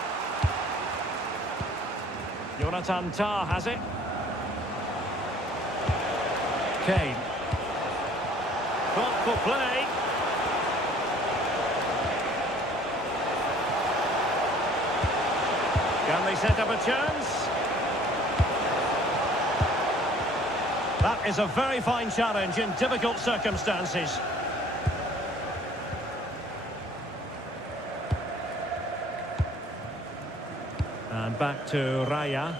Jonathan Tah has it. Kane. Thoughtful play. Can they set up a chance? That is a very fine challenge in difficult circumstances. And back to Raya.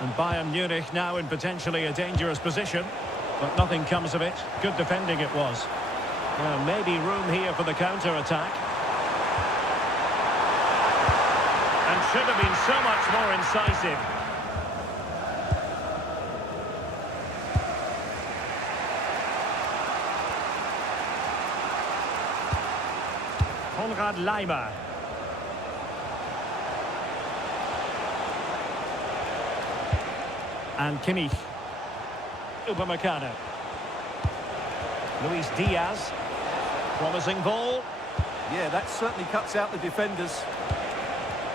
And Bayern Munich now in potentially a dangerous position, but nothing comes of it. Good defending it was. Well, maybe room here for the counter-attack. And should have been so much more incisive. Konrad Laimer. And Kimmich. Upamecano. Luis Diaz. Promising ball. Yeah, that certainly cuts out the defenders.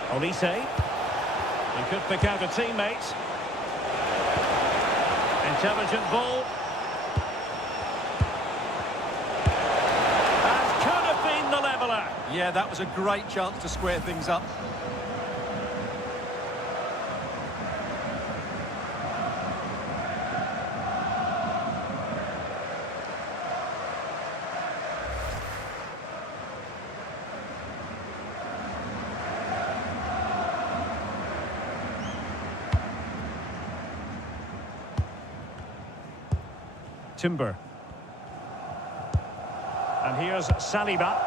Olise. He could pick out a teammate. Intelligent ball. And could have been the leveller. Yeah, that was a great chance to square things up. Timber. And here's Saliba.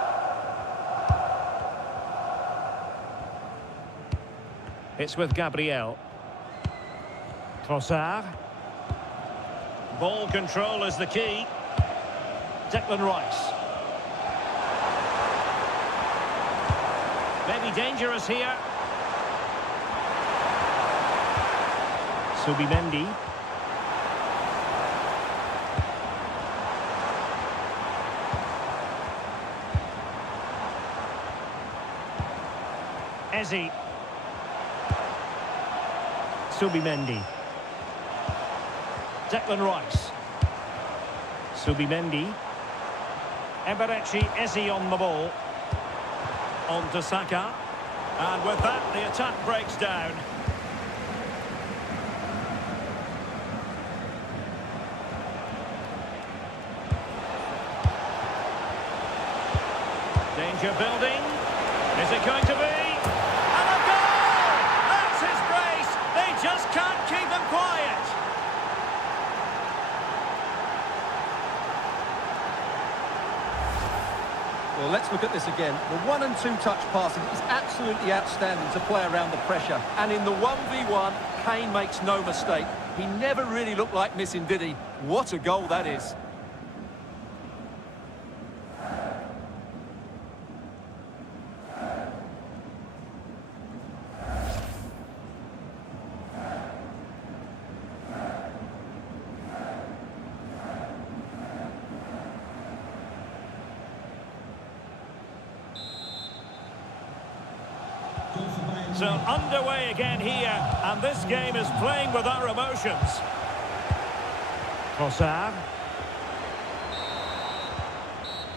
It's with Gabriel. Trossard. Ball control is the key. Declan Rice. Maybe dangerous here. Subimendi. Eze. Subimendi. Declan Rice. Subimendi. Eberechi Eze on the ball. On to Saka. And with that, the attack breaks down. Danger building. Is it going to be? And a goal! That's his brace. They just can't keep him quiet. Well, let's look at this again. The 1- and 2-touch passing is absolutely outstanding to play around the pressure. And in the 1v1, Kane makes no mistake. He never really looked like missing, did he? What a goal that is. So underway again here, and this game is playing with our emotions. Trossard.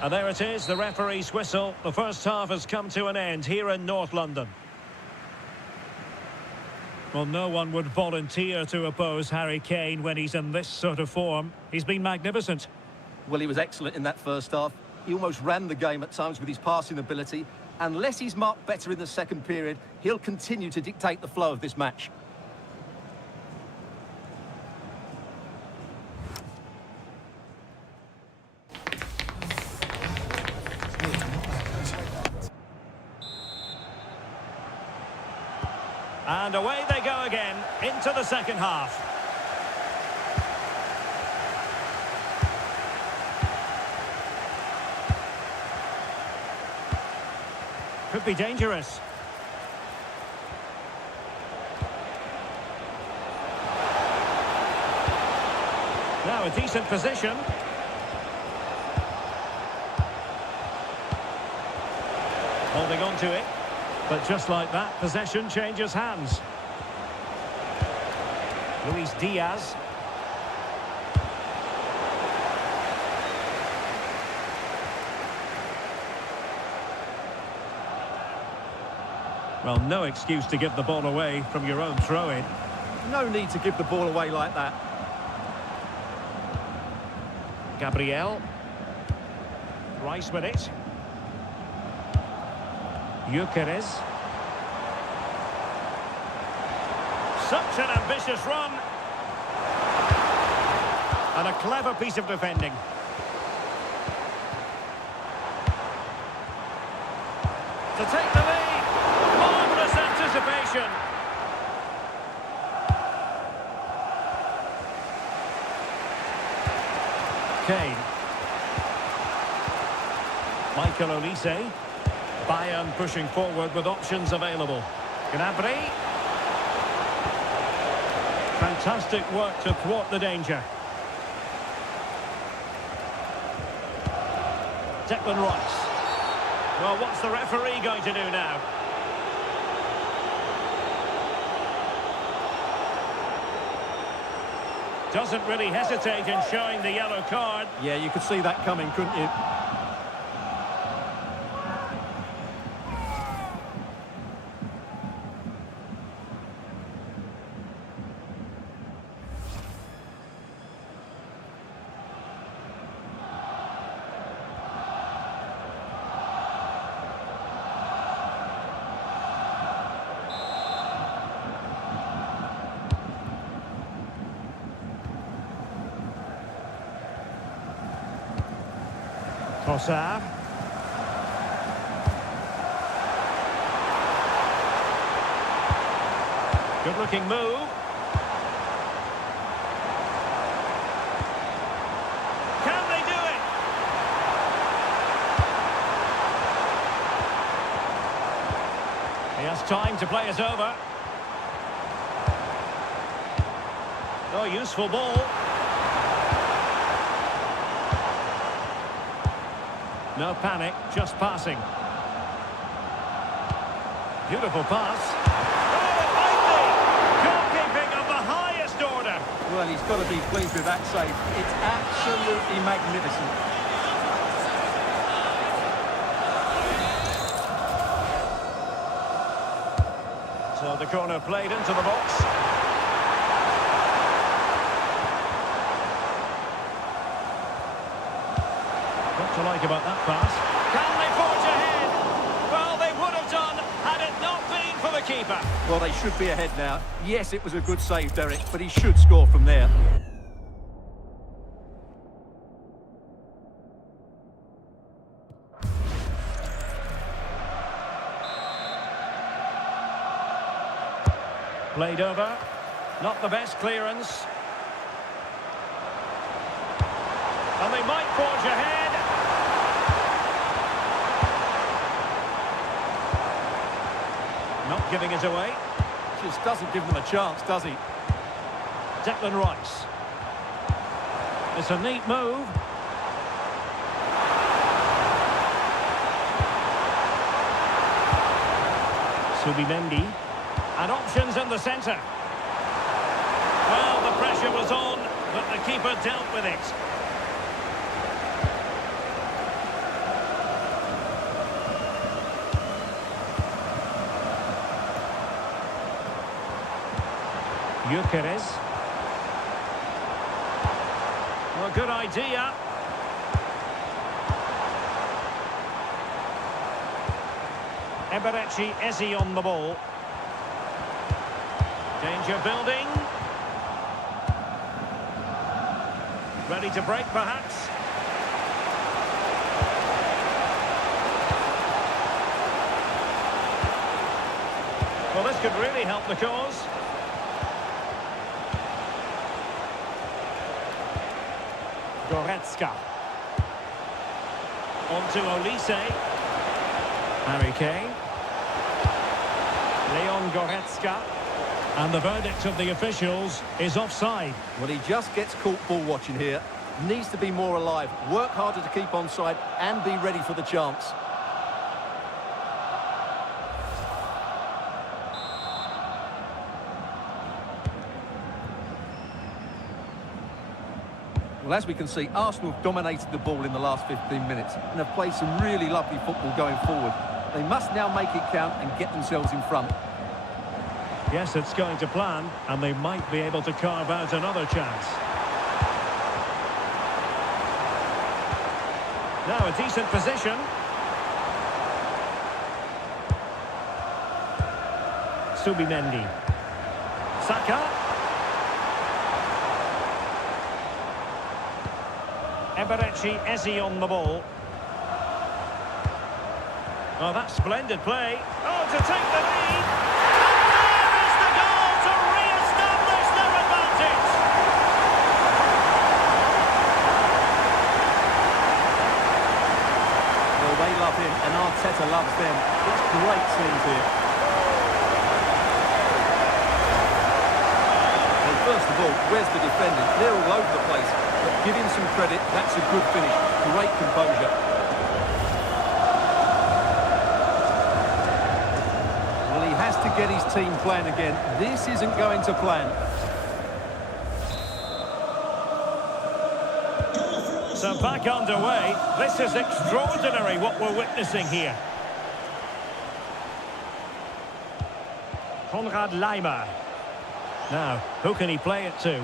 And there it is, the referee's whistle. The first half has come to an end here in North London. Well, no one would volunteer to oppose Harry Kane when he's in this sort of form. He's been magnificent. Well, he was excellent in that first half. He almost ran the game at times with his passing ability. Unless he's marked better in the second period, he'll continue to dictate the flow of this match. And away they go again, into the second half. Could be dangerous. Now a decent position. Holding on to it. But just like that, possession changes hands. Luis Diaz. Well, no excuse to give the ball away from your own throw-in. No need to give the ball away like that. Gabriel. Rice with it. Gyökeres. Such an ambitious run. And a clever piece of defending. To take the lead. Marvellous anticipation. Kane. Michael Olise. Bayern pushing forward with options available. Gnabry. Fantastic work to thwart the danger. Declan Rice. Well, what's the referee going to do now? Doesn't really hesitate in showing the yellow card. Yeah, you could see that coming, couldn't you? Trossard. Good looking move. Can they do it? He has time to play it over. Oh, useful ball. No panic, just passing. Beautiful pass. Oh, it might be! Goalkeeping of the highest order. Well, he's got to be pleased with that save. It's absolutely magnificent. So the corner played into the box. What to like about that pass? Can they forge ahead? Well, they would have done had it not been for the keeper. Well, they should be ahead now. Yes, it was a good save, Derek, but he should score from there. Played over. Not the best clearance. And they might forge ahead. Not giving it away. Just doesn't give them a chance, does he? Declan Rice. It's a neat move. Subimendi. And options in the centre. Well, the pressure was on, but the keeper dealt with it. Gyökeres. Well, good idea. Eberechi Eze on the ball. Danger building. Ready to break, perhaps. Well, this could really help the cause. Goretzka. On to Olise. Harry Kane. Leon Goretzka. And the verdict of the officials is offside. Well, he just gets caught ball watching here. Needs to be more alive, work harder to keep onside and be ready for the chance. Well, as we can see, Arsenal have dominated the ball in the last 15 minutes and have played some really lovely football going forward. They must now make it count and get themselves in front. Yes, it's going to plan, and they might be able to carve out another chance. Now a decent position. Subimendi. Saka. Eberechi Eze on the ball. Oh, that's splendid play. Oh, to take the lead. And there is the goal to re-establish their advantage. Well, they love him, and Arteta loves them. It's great scenes here. They've First of all, where's the defender? They're all over the place. But give him some credit, that's a good finish. Great composure. Well, he has to get his team playing again. This isn't going to plan. So back underway. This is extraordinary what we're witnessing here. Konrad Laimer. Now, who can he play it to?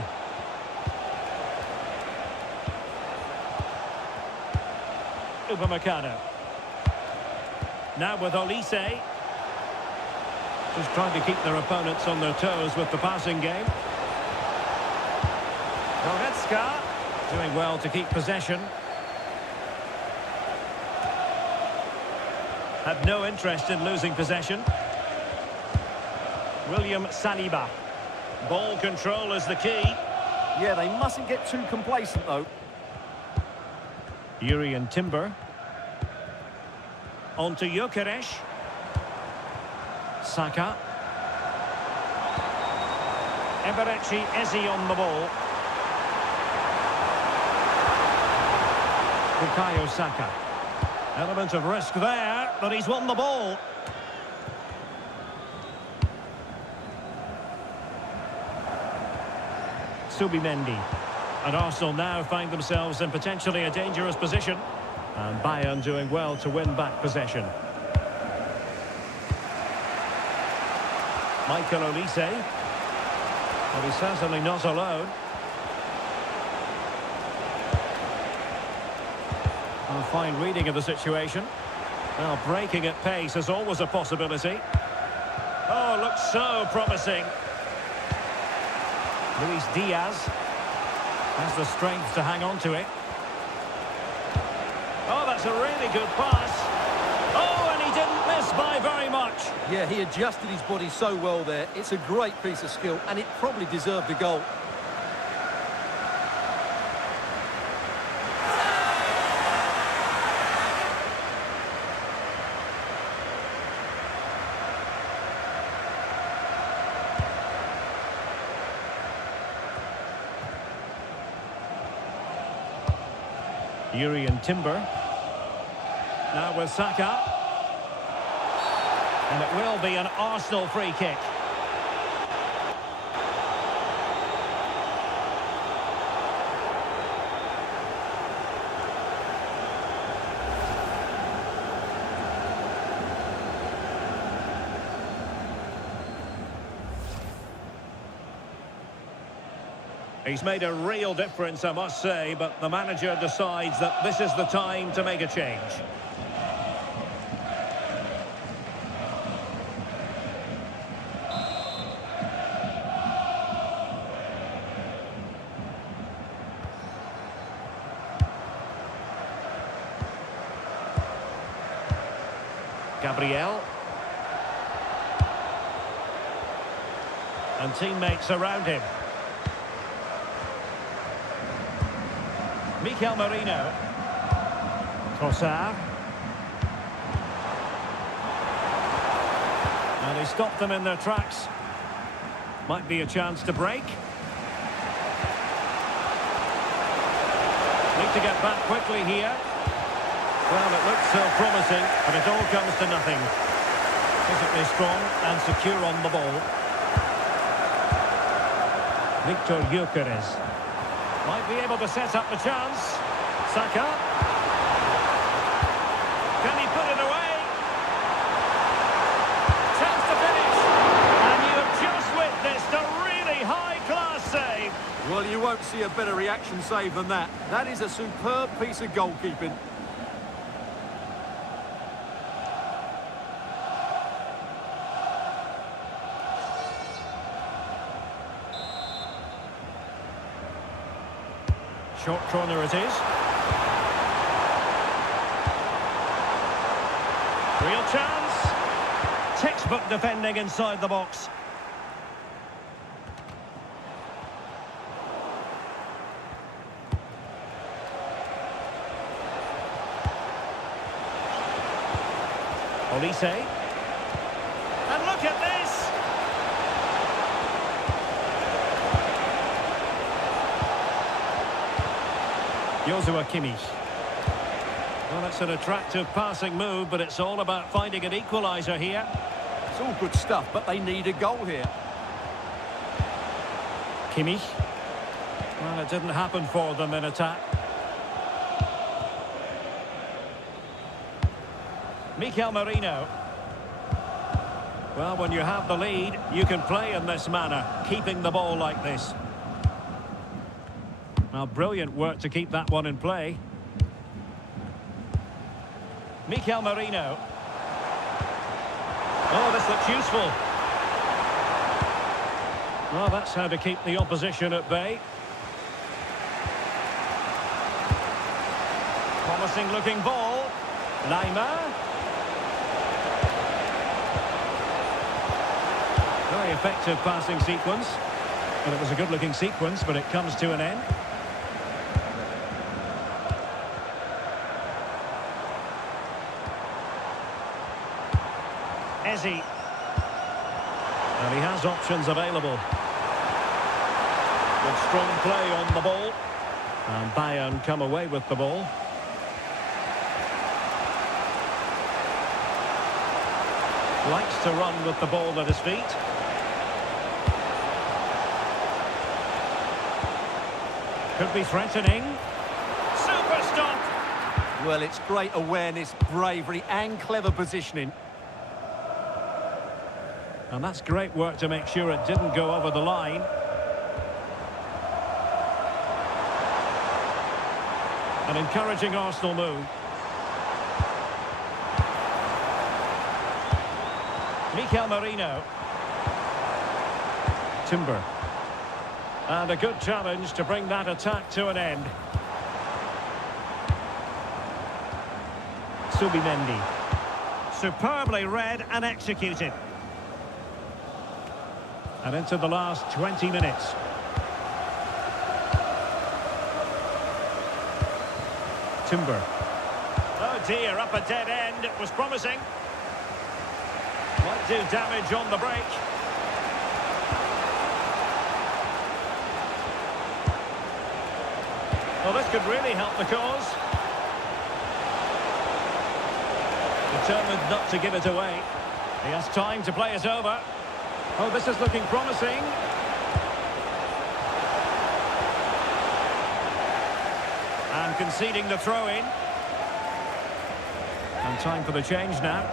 Upamecano. Now with Olise. Just trying to keep their opponents on their toes with the passing game. Goretzka doing well to keep possession. Had no interest in losing possession. William Saliba. Ball control is the key. Yeah, they mustn't get too complacent, though. Jurrien Timber. On to Gyökeres. Saka. Eberechi Eze on the ball. Bukayo Saka. Element of risk there, but he's won the ball. Subimendi. And Arsenal now find themselves in potentially a dangerous position. And Bayern doing well to win back possession. Michael Olise. Well, he's certainly not alone. A fine reading of the situation. Well, breaking at pace is always a possibility. Oh, looks so promising. Luis Diaz has the strength to hang on to it. Oh, that's a really good pass. Oh, and he didn't miss by very much. Yeah, he adjusted his body so well there. It's a great piece of skill, and it probably deserved a goal. Jurrien Timber. Now with Saka. And it will be an Arsenal free kick. He's made a real difference, I must say, but the manager decides that this is the time to make a change. Gabriel. And teammates around him. Mikel Merino. Trossard. And he stopped them in their tracks. Might be a chance to break. Need to get back quickly here. Well, it looks so promising, but it all comes to nothing. Physically strong and secure on the ball. Victor Gyökeres. Might be able to set up the chance. Saka. Can he put it away? Chance to finish. And you have just witnessed a really high-class save. Well, you won't see a better reaction save than that. That is a superb piece of goalkeeping. Short corner it is. Real chance. Textbook defending inside the box. Olise. And look at this. Joshua Kimmich. Well, that's an attractive passing move, but it's all about finding an equaliser here. It's all good stuff, but they need a goal here. Kimmich. Well, it didn't happen for them in attack. Mikel Merino. Well, when you have the lead, you can play in this manner, keeping the ball like this. Well, brilliant work to keep that one in play. Mikel Merino. Oh, this looks useful. Well, that's how to keep the opposition at bay. Promising looking ball. Neymar. Very effective passing sequence. And it was a good looking sequence, but it comes to an end. Ezzy. And he has options available. Good strong play on the ball. And Bayern come away with the ball. Likes to run with the ball at his feet. Could be threatening. Super stop! Well, it's great awareness, bravery and clever positioning. And that's great work to make sure it didn't go over the line. An encouraging Arsenal move. Mikel Merino. Timber. And a good challenge to bring that attack to an end. Subimendi. Superbly read and executed. And into the last 20 minutes. Timber. Oh dear, up a dead end. It was promising. Might do damage on the break. Well, this could really help the cause. Determined not to give it away. He has time to play it over. Oh, this is looking promising. And conceding the throw-in. And time for the change now.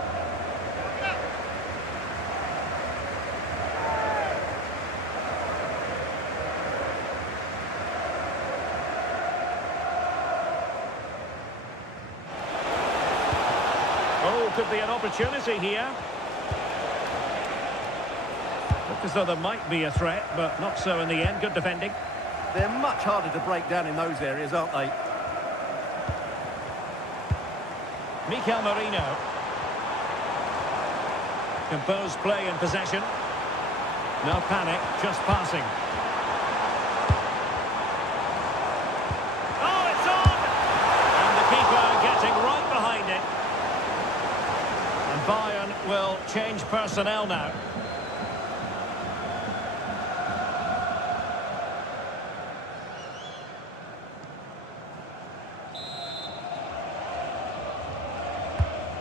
Oh, could be an opportunity here. Look as though there might be a threat, but not so in the end. Good defending. They're much harder to break down in those areas, aren't they? Mikel Merino. Composed play in possession. No panic, just passing. Oh, it's on! And the keeper getting right behind it. And Bayern will change personnel now.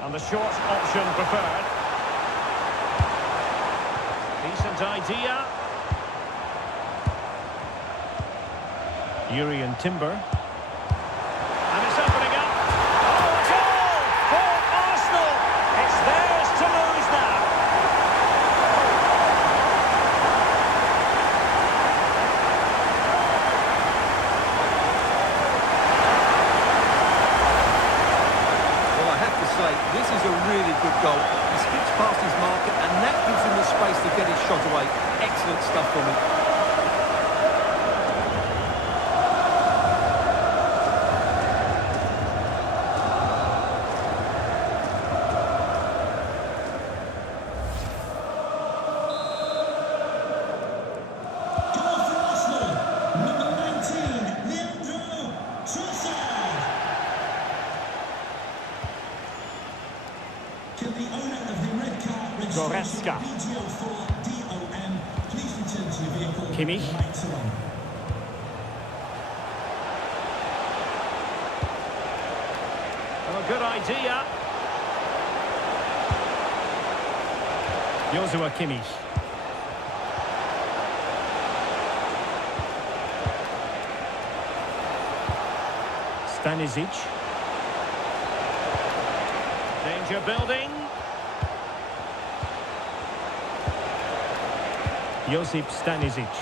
And the short option preferred. Decent idea. Yuri and Timber. And it's opening up. Oh, a goal for Arsenal. It's theirs to lose now. Well, I have to say, this is a really good goal. He skips past his marker, and that gives him the space to get his shot away. Excellent stuff from him. Goal for Arsenal, number 19, Leandro Trossard. Can the owner of the red car registration Goretzka. BGO4DOM please return to your vehicle? Kimmich. Lights are on. Oh, good idea. Joshua Kimmich. Stanisic. Danger building. Josip Stanisic.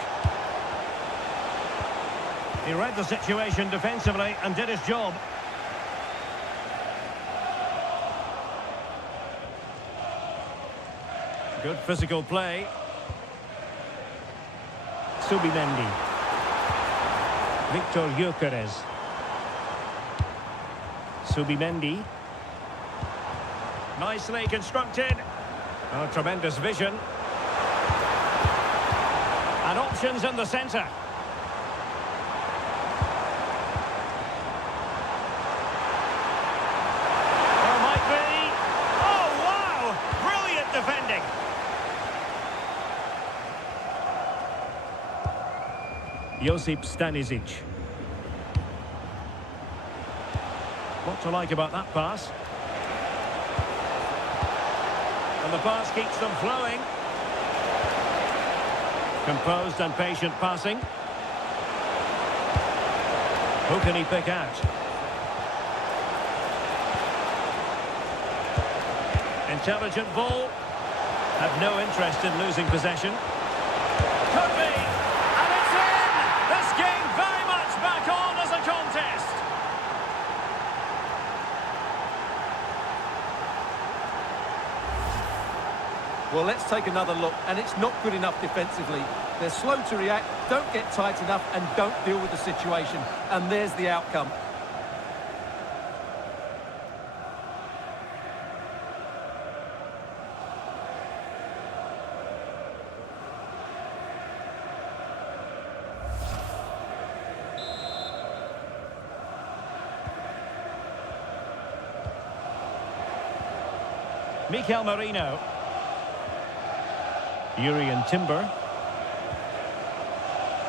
He read the situation defensively and did his job. Good physical play. Subimendi. Victor Gyökeres. Subimendi. Nicely constructed. Oh, tremendous vision. And options in the centre. There might be. Oh, wow! Brilliant defending. Josip Stanisic. What to like about that pass? And the pass keeps them flowing. Composed and patient passing. Who can he pick out? Intelligent ball. Have no interest in losing possession. Could be. And it's in! This game very much back on as a contest. Well, let's take another look, and it's not good enough defensively. They're slow to react, don't get tight enough, and don't deal with the situation. And there's the outcome. Mikel Merino. Jurriën Timber.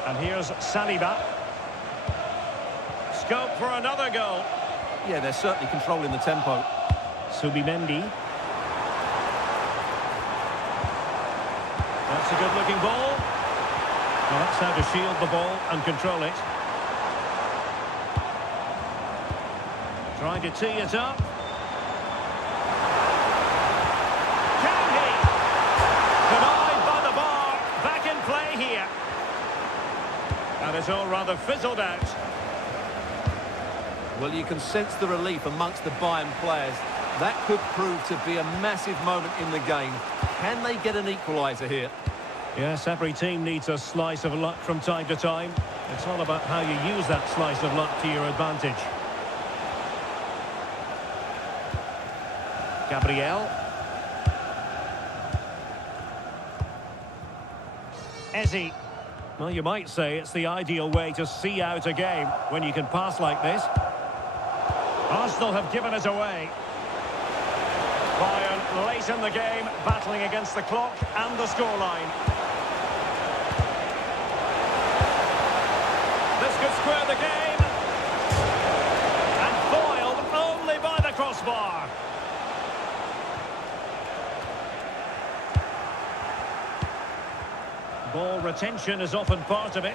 And here's Saliba. Scope for another goal. Yeah, they're certainly controlling the tempo. Subimendi. That's a good-looking ball. Well, that's how to shield the ball and control it. Trying to tee it up. Here. And it's all rather fizzled out. Well, you can sense the relief amongst the Bayern players. That could prove to be a massive moment in the game. Can they get an equaliser here? Yes, every team needs a slice of luck from time to time. It's all about how you use that slice of luck to your advantage. Gabriel. Ezzy. Well, you might say it's the ideal way to see out a game when you can pass like this. Arsenal have given it away. Bayern late in the game, battling against the clock and the scoreline. This could square the game. And foiled only by the crossbar. Ball retention is often part of it.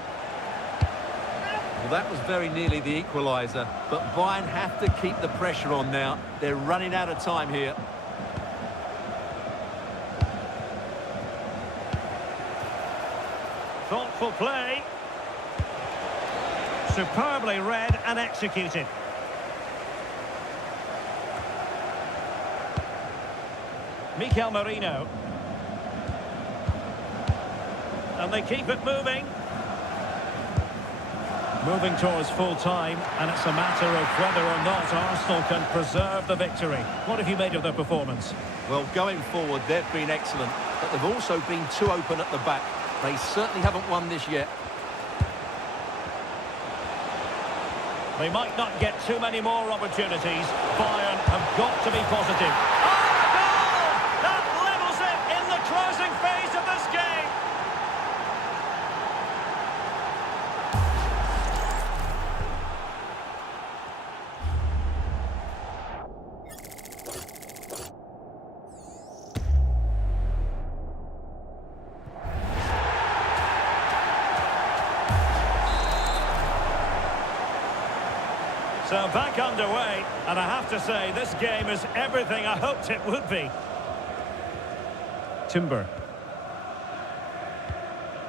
Well, that was very nearly the equaliser, but Bayern have to keep the pressure on now. They're running out of time here. Thoughtful play. Superbly read and executed. Mikel Merino. And they keep it moving. Moving towards full time, and it's a matter of whether or not Arsenal can preserve the victory. What have you made of their performance? Well, going forward, they've been excellent, but they've also been too open at the back. They certainly haven't won this yet. They might not get too many more opportunities. Bayern have got to be positive. Oh, a goal! That levels it in the closing phase of this game. So back underway, and I have to say, this game is everything I hoped it would be. Timber.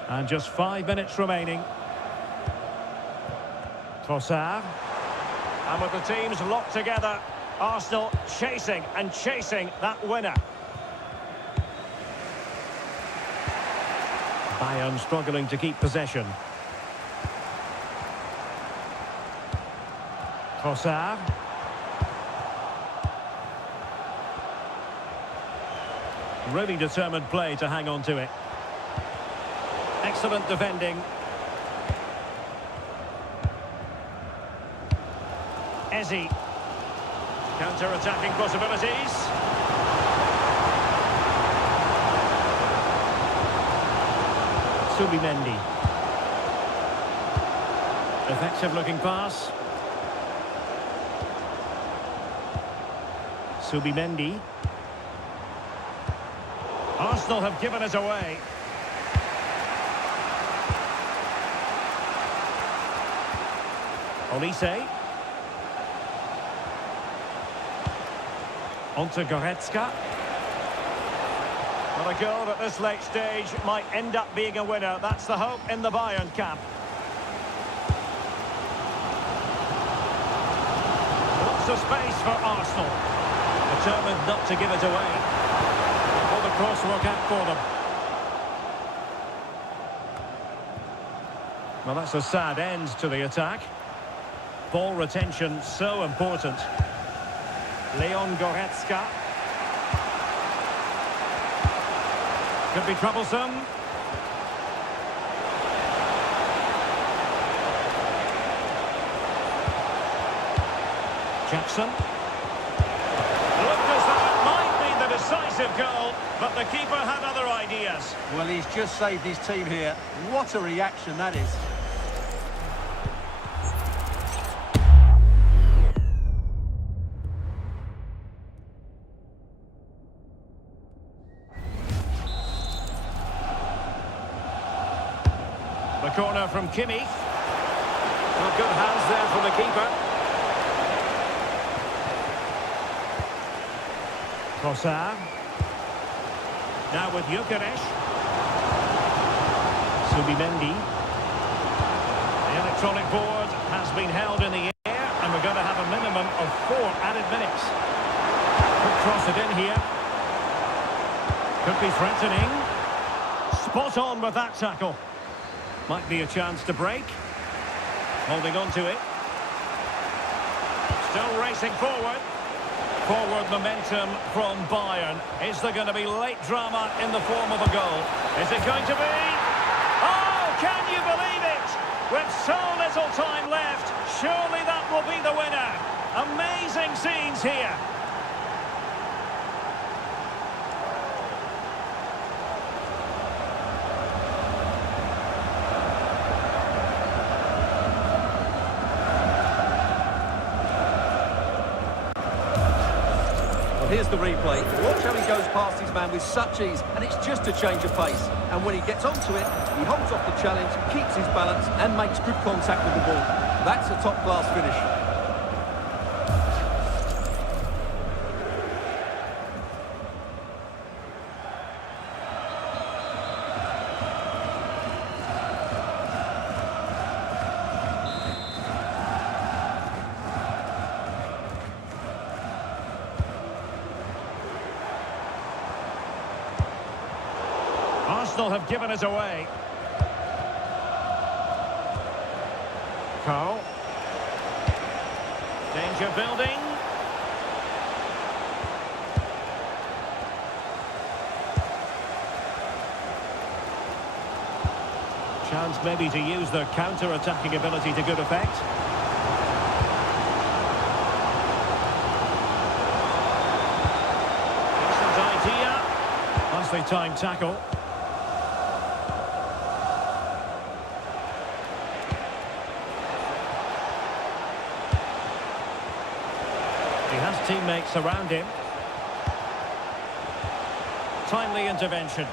And just 5 minutes remaining. Trossard. And with the teams locked together, Arsenal chasing and chasing that winner. Bayern struggling to keep possession. Trossard. Really determined play to hang on to it. Excellent defending. Eze. Counter-attacking possibilities. Subimendi. Effective looking pass. Subimendi. Arsenal have given it away. Olise. On to Goretzka. Well, a goal at this late stage might end up being a winner. That's the hope in the Bayern camp. Lots of space for Arsenal. Determined not to give it away. Will the cross work out for them? Well, that's a sad end to the attack. Ball retention so important. Leon Goretzka. Could be troublesome. Jackson. Looked as though it might be the decisive goal, but the keeper had other ideas. Well, he's just saved his team here. What a reaction that is. The corner from Kimmich. Well, good hands there from the keeper. Trossard. Now with Gyökeres. Subimendi. The electronic board has been held in the air, and we're going to have a minimum of 4 added minutes. Could cross it in here. Could be threatening. Spot on with that tackle. Might be a chance to break. Holding on to it. Still racing forward. Forward momentum from Bayern. Is there going to be late drama in the form of a goal? Is it going to be? Oh, can you believe it? With so little time left, surely that will be the winner. Amazing scenes here. Here's the replay. Watch how he goes past his man with such ease, and it's just a change of pace. And when he gets onto it, he holds off the challenge, keeps his balance, and makes good contact with the ball. That's a top-class finish. Arsenal have given it away. Carl. Danger building. Chance maybe to use their counter-attacking ability to good effect. Decent idea. Nicely timed tackle. He has teammates around him. Timely intervention.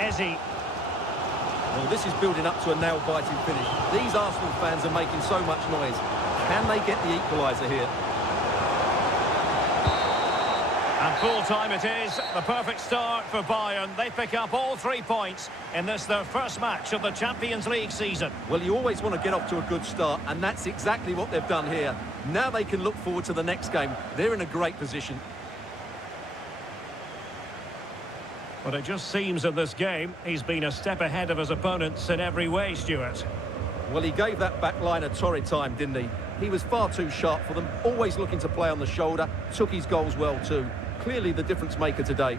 Eze. Well, this is building up to a nail-biting finish. These Arsenal fans are making so much noise. Can they get the equaliser here? And full time it is. The perfect start for Bayern. They pick up all 3 points in this, their first match of the Champions League season. Well, you always want to get off to a good start, and that's exactly what they've done here. Now they can look forward to the next game. They're in a great position. But it just seems in this game, he's been a step ahead of his opponents in every way, Stuart. Well, he gave that back line a torrid time, didn't he? He was far too sharp for them, always looking to play on the shoulder, took his goals well too. Clearly the difference maker today.